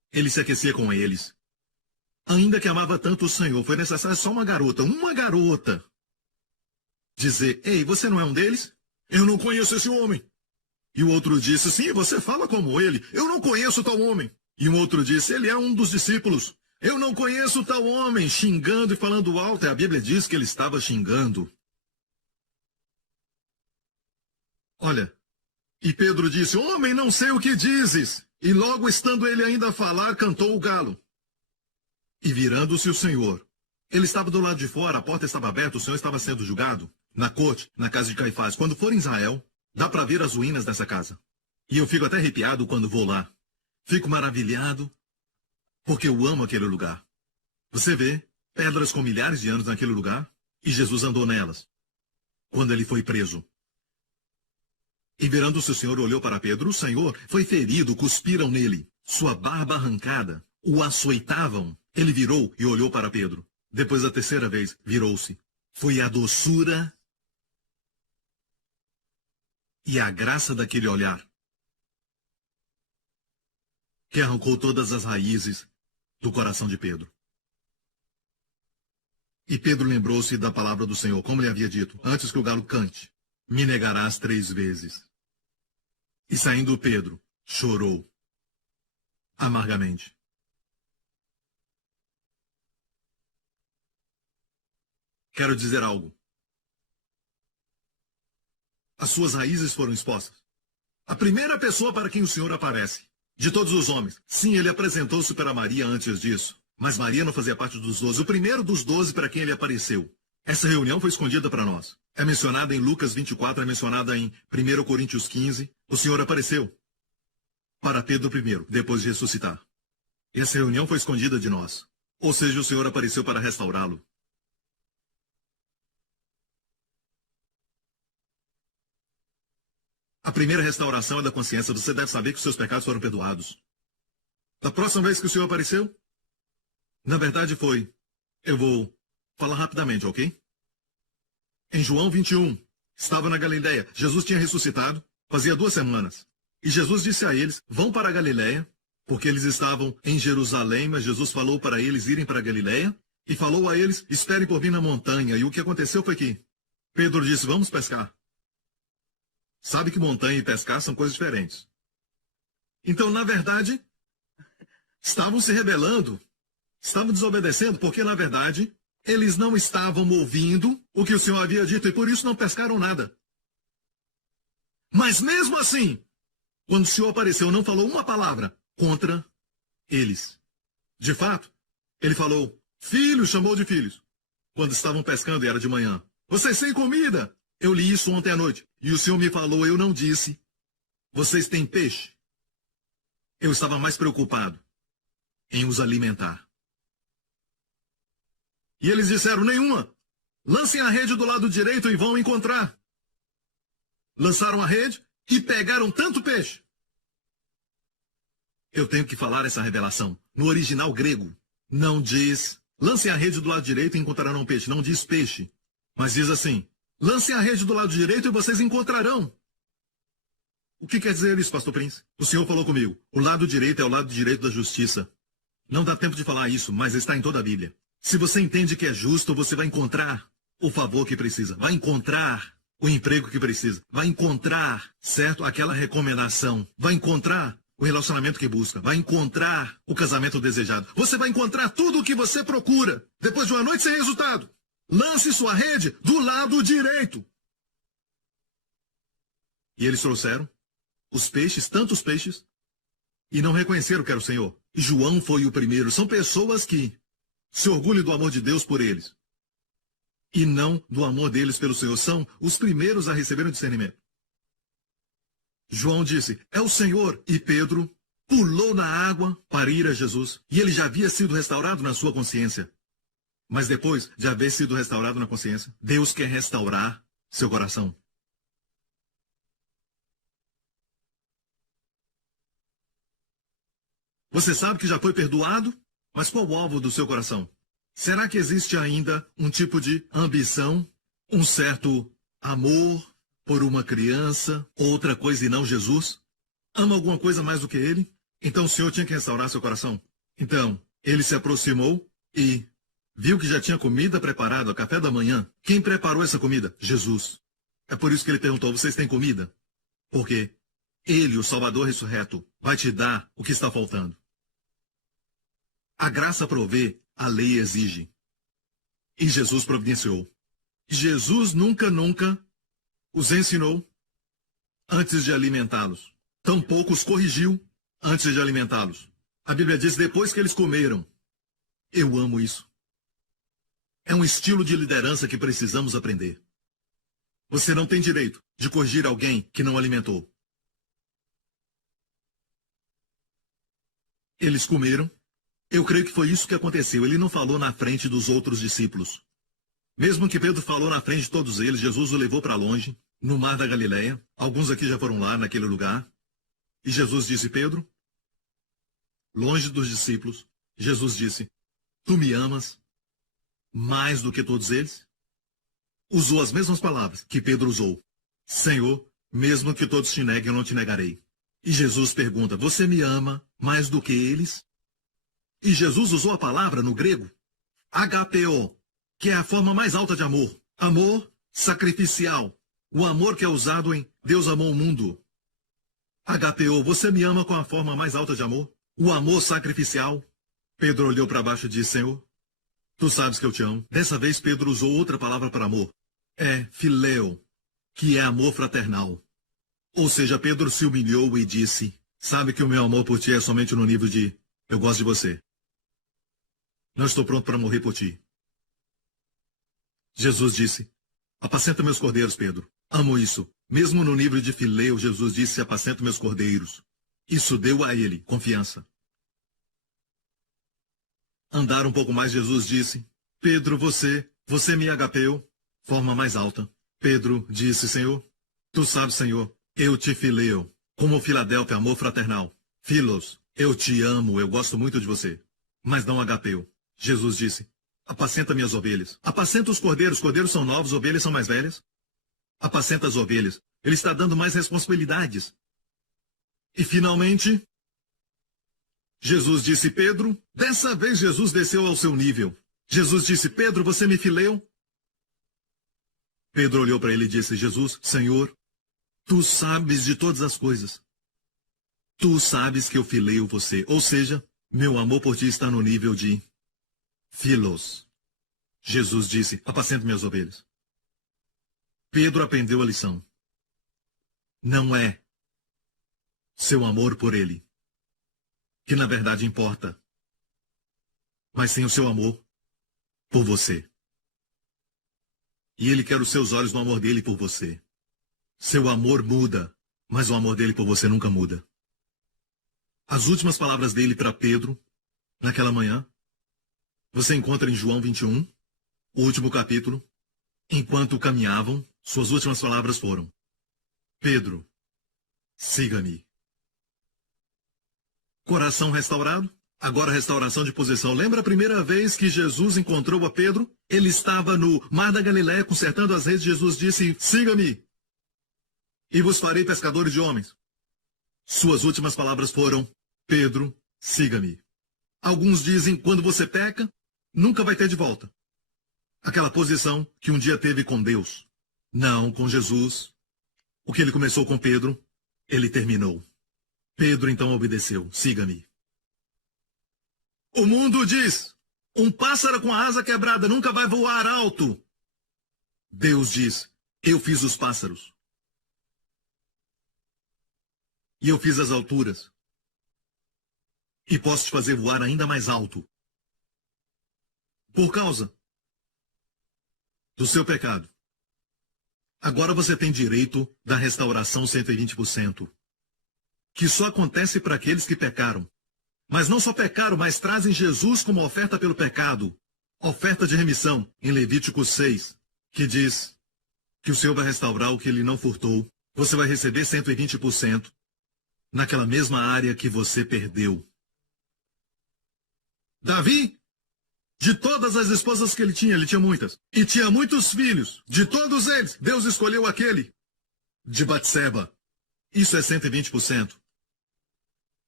Ele se aquecia com eles. Ainda que amava tanto o Senhor, foi necessário só uma garota, dizer: ei, você não é um deles? Eu não conheço esse homem. E o outro disse: sim, você fala como ele. Eu não conheço tal homem. E um outro disse: ele é um dos discípulos. Eu não conheço tal homem, xingando e falando alto. E a Bíblia diz que ele estava xingando. Olha, e Pedro disse: homem, não sei o que dizes. E logo estando ele ainda a falar, cantou o galo. E virando-se o Senhor, ele estava do lado de fora, a porta estava aberta, o Senhor estava sendo julgado, na corte, na casa de Caifás. Quando for em Israel, dá para ver as ruínas dessa casa. E eu fico até arrepiado quando vou lá. Fico maravilhado, porque eu amo aquele lugar. Você vê pedras com milhares de anos naquele lugar, e Jesus andou nelas, quando ele foi preso. E virando-se o Senhor, olhou para Pedro. O Senhor foi ferido, cuspiram nele. Sua barba arrancada, o açoitavam. Ele virou e olhou para Pedro. Depois, a terceira vez, virou-se. Foi a doçura e a graça daquele olhar que arrancou todas as raízes do coração de Pedro. E Pedro lembrou-se da palavra do Senhor, como ele havia dito: antes que o galo cante, me negarás 3 vezes. E saindo Pedro, chorou amargamente. Quero dizer algo. As suas raízes foram expostas. A primeira pessoa para quem o Senhor aparece, de todos os homens. Sim, ele apresentou-se para Maria antes disso, mas Maria não fazia parte dos 12. O primeiro dos 12 para quem ele apareceu. Essa reunião foi escondida para nós. É mencionada em Lucas 24, é mencionada em 1 Coríntios 15. O Senhor apareceu para Pedro primeiro, depois de ressuscitar. Essa reunião foi escondida de nós. Ou seja, o Senhor apareceu para restaurá-lo. A primeira restauração é da consciência. Você deve saber que os seus pecados foram perdoados. Da próxima vez que o Senhor apareceu, na verdade foi... Eu vou falar rapidamente, ok? Em João 21, estava na Galileia. Jesus tinha ressuscitado, fazia 2 semanas. E Jesus disse a eles: vão para a Galileia, porque eles estavam em Jerusalém, mas Jesus falou para eles irem para a Galileia, e falou a eles: esperem por mim na montanha. E o que aconteceu foi que Pedro disse: vamos pescar. Sabe que montanha e pescar são coisas diferentes. Então, na verdade, estavam se rebelando, estavam desobedecendo, porque, na verdade, eles não estavam ouvindo o que o Senhor havia dito, e por isso não pescaram nada. Mas mesmo assim, quando o Senhor apareceu, não falou uma palavra contra eles. De fato, ele falou: filhos, chamou de filhos, quando estavam pescando e era de manhã. Vocês têm comida? Eu li isso ontem à noite. E o Senhor me falou, eu não disse: vocês têm peixe? Eu estava mais preocupado em os alimentar. E eles disseram: nenhuma. Lancem a rede do lado direito e vão encontrar. Lançaram a rede e pegaram tanto peixe. Eu tenho que falar essa revelação. No original grego, não diz: lancem a rede do lado direito e encontrarão peixe. Não diz peixe, mas diz assim: lancem a rede do lado direito e vocês encontrarão. O que quer dizer isso, pastor Prince? O Senhor falou comigo: o lado direito é o lado direito da justiça. Não dá tempo de falar isso, mas está em toda a Bíblia. Se você entende que é justo, você vai encontrar o favor que precisa. Vai encontrar o emprego que precisa. Vai encontrar, certo, aquela recomendação. Vai encontrar o relacionamento que busca. Vai encontrar o casamento desejado. Você vai encontrar tudo o que você procura. Depois de uma noite sem resultado, lance sua rede do lado direito. E eles trouxeram os peixes, tantos peixes, e não reconheceram que era o Senhor. João foi o primeiro. São pessoas que se orgulham do amor de Deus por eles e não do amor deles pelo Senhor. São os primeiros a receber o discernimento. João disse: é o Senhor. E Pedro pulou na água para ir a Jesus. E ele já havia sido restaurado na sua consciência. Mas depois de haver sido restaurado na consciência, Deus quer restaurar seu coração. Você sabe que já foi perdoado, mas qual o alvo do seu coração? Será que existe ainda um tipo de ambição, um certo amor por uma criança, outra coisa e não Jesus? Ama alguma coisa mais do que ele? Então o Senhor tinha que restaurar seu coração. Então, ele se aproximou e viu que já tinha comida preparada, café da manhã. Quem preparou essa comida? Jesus. É por isso que ele perguntou, vocês têm comida? Porque ele, o Salvador ressurreto, vai te dar o que está faltando. A graça provê, a lei exige. E Jesus providenciou. Jesus nunca os ensinou antes de alimentá-los. Tampouco os corrigiu antes de alimentá-los. A Bíblia diz, depois que eles comeram. Eu amo isso. É um estilo de liderança que precisamos aprender. Você não tem direito de corrigir alguém que não alimentou. Eles comeram. Eu creio que foi isso que aconteceu. Ele não falou na frente dos outros discípulos. Mesmo que Pedro falou na frente de todos eles, Jesus o levou para longe, no mar da Galileia. Alguns aqui já foram lá, naquele lugar. E Jesus disse, Pedro, longe dos discípulos, Jesus disse, tu me amas mais do que todos eles? Usou as mesmas palavras que Pedro usou. Senhor, mesmo que todos te neguem, eu não te negarei. E Jesus pergunta, você me ama mais do que eles? E Jesus usou a palavra no grego, HPO, que é a forma mais alta de amor. Amor sacrificial. O amor que é usado em Deus amou o mundo. HPO, você me ama com a forma mais alta de amor? O amor sacrificial. Pedro olhou para baixo e disse, Senhor, tu sabes que eu te amo. Dessa vez Pedro usou outra palavra para amor. É filéu, que é amor fraternal. Ou seja, Pedro se humilhou e disse, sabe que o meu amor por ti é somente no nível de eu gosto de você. Não estou pronto para morrer por ti. Jesus disse, apacenta meus cordeiros, Pedro. Amo isso. Mesmo no nível de filéu, Jesus disse, apacenta meus cordeiros. Isso deu a ele confiança. Andar um pouco mais, Jesus disse, Pedro, você me agapeou, forma mais alta. Pedro disse, Senhor, tu sabes, Senhor, eu te fileo, como Filadélfia, amor fraternal. Filos, eu te amo, eu gosto muito de você. Mas não agapeu. Jesus disse, apacenta minhas ovelhas. Apacenta os cordeiros. Cordeiros são novos, ovelhas são mais velhas. Apacenta as ovelhas. Ele está dando mais responsabilidades. E finalmente, Jesus disse, Pedro, dessa vez Jesus desceu ao seu nível. Jesus disse, Pedro, você me fileou? Pedro olhou para ele e disse, Jesus, Senhor, tu sabes de todas as coisas. Tu sabes que eu fileio você. Ou seja, meu amor por ti está no nível de filos. Jesus disse, apacenta minhas ovelhas. Pedro aprendeu a lição. Não é seu amor por ele que na verdade importa, mas sim o seu amor por você. E ele quer os seus olhos no amor dele por você. Seu amor muda, mas o amor dele por você nunca muda. As últimas palavras dele para Pedro, naquela manhã, você encontra em João 21, o último capítulo. Enquanto caminhavam, suas últimas palavras foram, Pedro, siga-me. Coração restaurado, agora restauração de posição. Lembra a primeira vez que Jesus encontrou a Pedro? Ele estava no mar da Galileia consertando as redes. Jesus disse, siga-me, e vos farei pescadores de homens. Suas últimas palavras foram, Pedro, siga-me. Alguns dizem, quando você peca, nunca vai ter de volta aquela posição que um dia teve com Deus. Não, com Jesus. O que ele começou com Pedro, ele terminou. Pedro então obedeceu, siga-me. O mundo diz, um pássaro com a asa quebrada nunca vai voar alto. Deus diz, eu fiz os pássaros. E eu fiz as alturas. E posso te fazer voar ainda mais alto. Por causa do seu pecado. Agora você tem direito da restauração 120%. Que só acontece para aqueles que pecaram. Mas não só pecaram, mas trazem Jesus como oferta pelo pecado. Oferta de remissão, em Levítico 6, que diz que o Senhor vai restaurar o que ele não furtou. Você vai receber 120% naquela mesma área que você perdeu. Davi, de todas as esposas que ele tinha muitas. E tinha muitos filhos. De todos eles, Deus escolheu aquele de Batseba. Isso é 120%.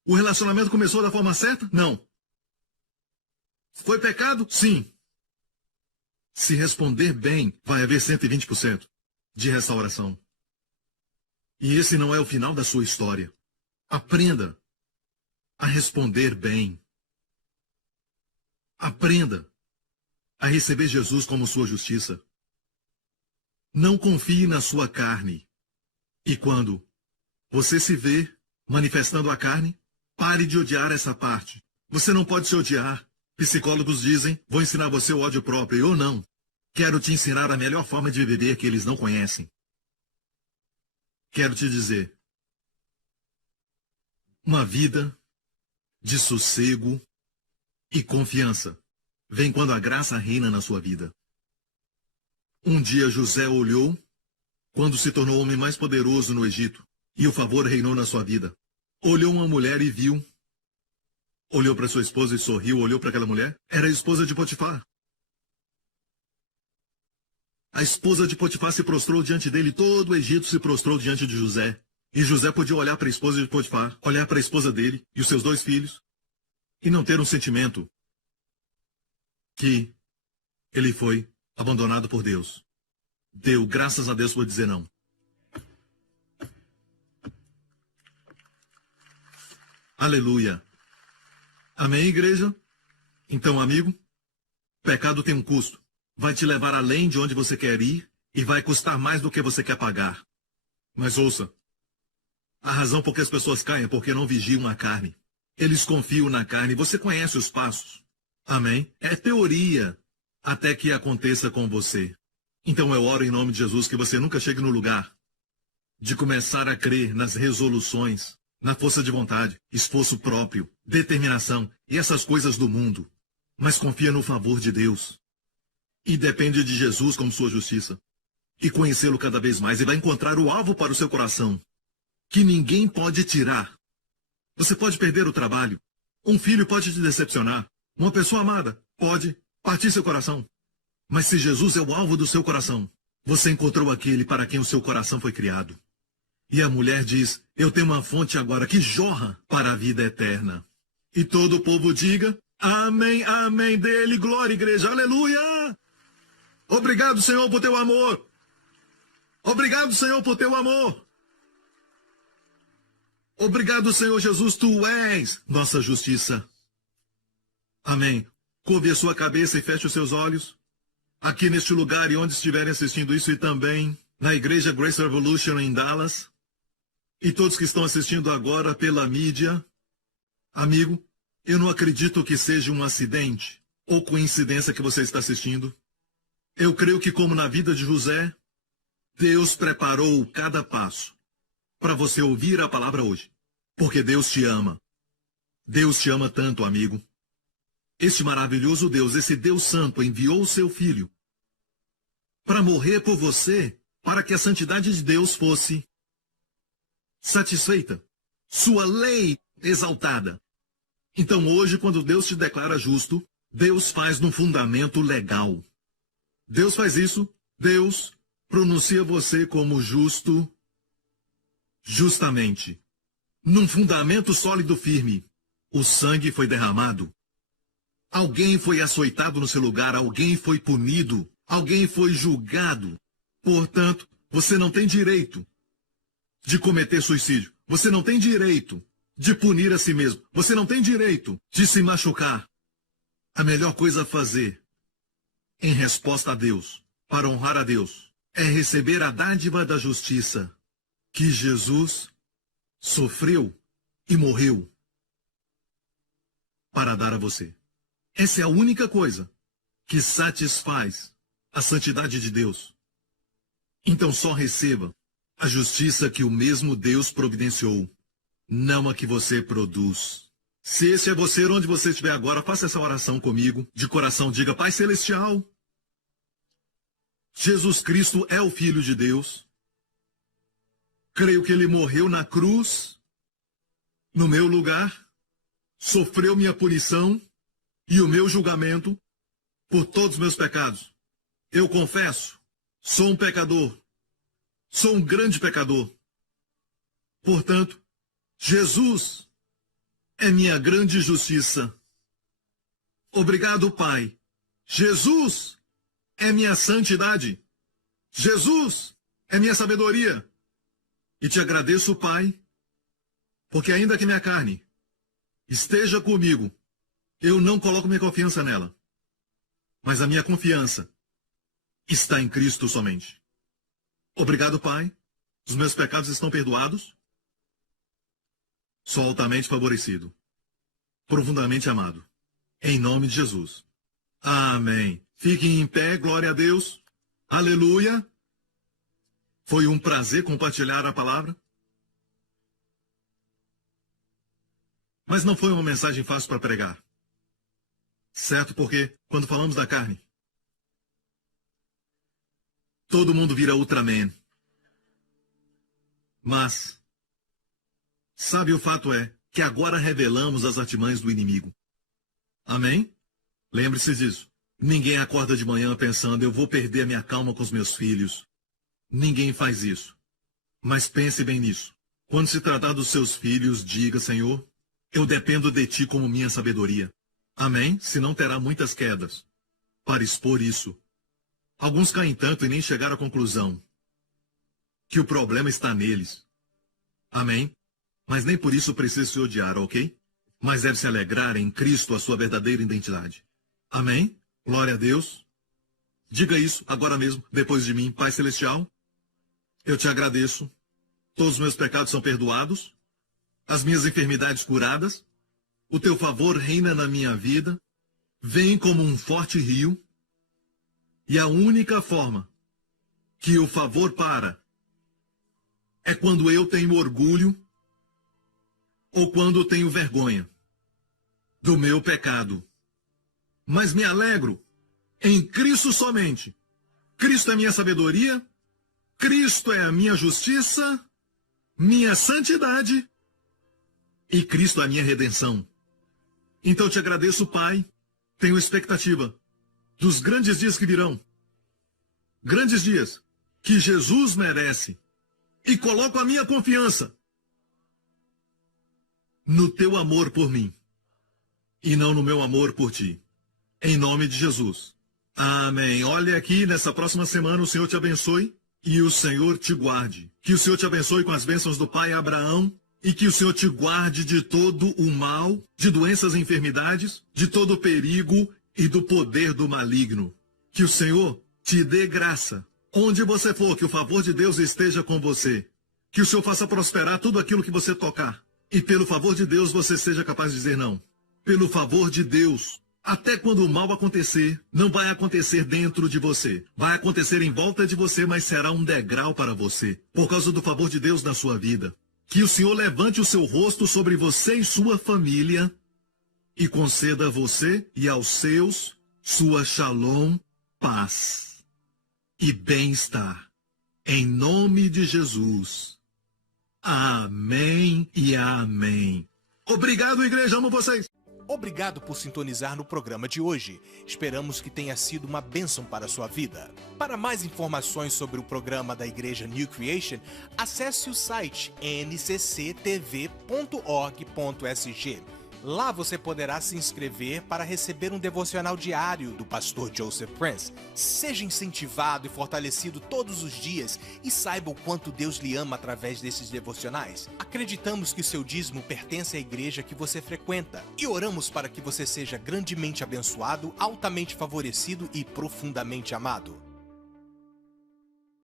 O relacionamento começou da forma certa? Não. Foi pecado? Sim. Se responder bem, vai haver 120% de restauração. E esse não é o final da sua história. Aprenda a responder bem. Aprenda a receber Jesus como sua justiça. Não confie na sua carne. E quando você se vê manifestando a carne, pare de odiar essa parte. Você não pode se odiar. Psicólogos dizem, vou ensinar você o ódio próprio. Eu não. Quero te ensinar a melhor forma de viver que eles não conhecem. Quero te dizer, uma vida de sossego e confiança vem quando a graça reina na sua vida. Um dia José olhou quando se tornou o homem mais poderoso no Egito e o favor reinou na sua vida. Olhou uma mulher e viu. Olhou para sua esposa e sorriu, olhou para aquela mulher. Era a esposa de Potifar. A esposa de Potifar se prostrou diante dele, todo o Egito se prostrou diante de José. E José podia olhar para a esposa de Potifar, olhar para a esposa dele e os seus 2 filhos, e não ter um sentimento que ele foi abandonado por Deus. Deu graças a Deus por dizer não. Aleluia. Amém, igreja? Então, amigo, pecado tem um custo. Vai te levar além de onde você quer ir e vai custar mais do que você quer pagar. Mas ouça, a razão por que as pessoas caem é porque não vigiam a carne. Eles confiam na carne. Você conhece os passos. Amém? É teoria até que aconteça com você. Então eu oro em nome de Jesus que você nunca chegue no lugar de começar a crer nas resoluções, na força de vontade, esforço próprio, determinação e essas coisas do mundo. Mas confia no favor de Deus. E depende de Jesus como sua justiça. E conhecê-lo cada vez mais. E vai encontrar o alvo para o seu coração, que ninguém pode tirar. Você pode perder o trabalho. Um filho pode te decepcionar. Uma pessoa amada pode partir seu coração. Mas se Jesus é o alvo do seu coração, você encontrou aquele para quem o seu coração foi criado. E a mulher diz, eu tenho uma fonte agora que jorra para a vida eterna. E todo o povo diga, amém, amém, dele, glória, igreja, aleluia! Obrigado, Senhor, por teu amor. Obrigado, Senhor, por teu amor. Obrigado, Senhor Jesus, tu és nossa justiça. Amém. Curve a sua cabeça e feche os seus olhos. Aqui neste lugar e onde estiverem assistindo isso e também na Igreja Grace Revolution em Dallas. E todos que estão assistindo agora pela mídia. Amigo, eu não acredito que seja um acidente ou coincidência que você está assistindo. Eu creio que, como na vida de José, Deus preparou cada passo para você ouvir a palavra hoje. Porque Deus te ama. Deus te ama tanto, amigo. Este maravilhoso Deus, esse Deus Santo, enviou o seu Filho para morrer por você, para que a santidade de Deus fosse satisfeita, sua lei exaltada. Então hoje, quando Deus te declara justo, Deus faz num fundamento legal. Deus faz isso, Deus pronuncia você como justo, justamente. Num fundamento sólido firme, o sangue foi derramado. Alguém foi açoitado no seu lugar, alguém foi punido, alguém foi julgado. Portanto, você não tem direito de cometer suicídio. Você não tem direito de punir a si mesmo. Você não tem direito de se machucar. A melhor coisa a fazer em resposta a Deus, para honrar a Deus, é receber a dádiva da justiça que Jesus sofreu e morreu para dar a você. Essa é a única coisa que satisfaz a santidade de Deus. Então só receba a justiça que o mesmo Deus providenciou, não a que você produz. Se esse é você, onde você estiver agora, faça essa oração comigo, de coração, diga, Pai Celestial, Jesus Cristo é o Filho de Deus. Creio que Ele morreu na cruz, no meu lugar, sofreu minha punição e o meu julgamento por todos os meus pecados. Eu confesso, sou um pecador, sou um grande pecador. Portanto, Jesus é minha grande justiça. Obrigado, Pai. Jesus é minha santidade. Jesus é minha sabedoria. E te agradeço, Pai, porque ainda que minha carne esteja comigo, eu não coloco minha confiança nela, mas a minha confiança está em Cristo somente. Obrigado, Pai. Os meus pecados estão perdoados. Sou altamente favorecido, profundamente amado. Em nome de Jesus. Amém. Fiquem em pé, glória a Deus. Aleluia. Foi um prazer compartilhar a palavra. Mas não foi uma mensagem fácil para pregar. Certo? Porque quando falamos da carne, todo mundo vira Ultraman. Mas, sabe, o fato é que agora revelamos as artimanhas do inimigo. Amém? Lembre-se disso. Ninguém acorda de manhã pensando, eu vou perder a minha calma com os meus filhos. Ninguém faz isso. Mas pense bem nisso. Quando se tratar dos seus filhos, diga, Senhor, eu dependo de Ti como minha sabedoria. Amém? Senão terá muitas quedas para expor isso. Alguns caem tanto e nem chegaram à conclusão que o problema está neles. Amém? Mas nem por isso precisa se odiar, ok? Mas deve se alegrar em Cristo, a sua verdadeira identidade. Amém? Glória a Deus. Diga isso agora mesmo, depois de mim, Pai Celestial. Eu te agradeço. Todos os meus pecados são perdoados. As minhas enfermidades curadas. O teu favor reina na minha vida. Vem como um forte rio. E a única forma que o favor para é quando eu tenho orgulho ou quando tenho vergonha do meu pecado. Mas me alegro em Cristo somente. Cristo é minha sabedoria, Cristo é a minha justiça, minha santidade e Cristo é a minha redenção. Então te agradeço, Pai. Tenho expectativa dos grandes dias que virão. Grandes dias que Jesus merece. E coloco a minha confiança no teu amor por mim e não no meu amor por ti. Em nome de Jesus. Amém. Olha aqui, nessa próxima semana o Senhor te abençoe e o Senhor te guarde. Que o Senhor te abençoe com as bênçãos do Pai Abraão e que o Senhor te guarde de todo o mal, de doenças e enfermidades, de todo o perigo e do poder do maligno. Que o Senhor te dê graça. Onde você for, que o favor de Deus esteja com você. Que o Senhor faça prosperar tudo aquilo que você tocar. E pelo favor de Deus você seja capaz de dizer não. Pelo favor de Deus. Até quando o mal acontecer, não vai acontecer dentro de você. Vai acontecer em volta de você, mas será um degrau para você. Por causa do favor de Deus na sua vida. Que o Senhor levante o seu rosto sobre você e sua família. E conceda a você e aos seus sua shalom, paz e bem-estar. Em nome de Jesus. Amém e amém. Obrigado, igreja. Amo vocês. Obrigado por sintonizar no programa de hoje. Esperamos que tenha sido uma bênção para a sua vida. Para mais informações sobre o programa da Igreja New Creation, acesse o site ncctv.org.sg. Lá você poderá se inscrever para receber um devocional diário do pastor Joseph Prince. Seja incentivado e fortalecido todos os dias e saiba o quanto Deus lhe ama através desses devocionais. Acreditamos que o seu dízimo pertence à igreja que você frequenta e oramos para que você seja grandemente abençoado, altamente favorecido e profundamente amado.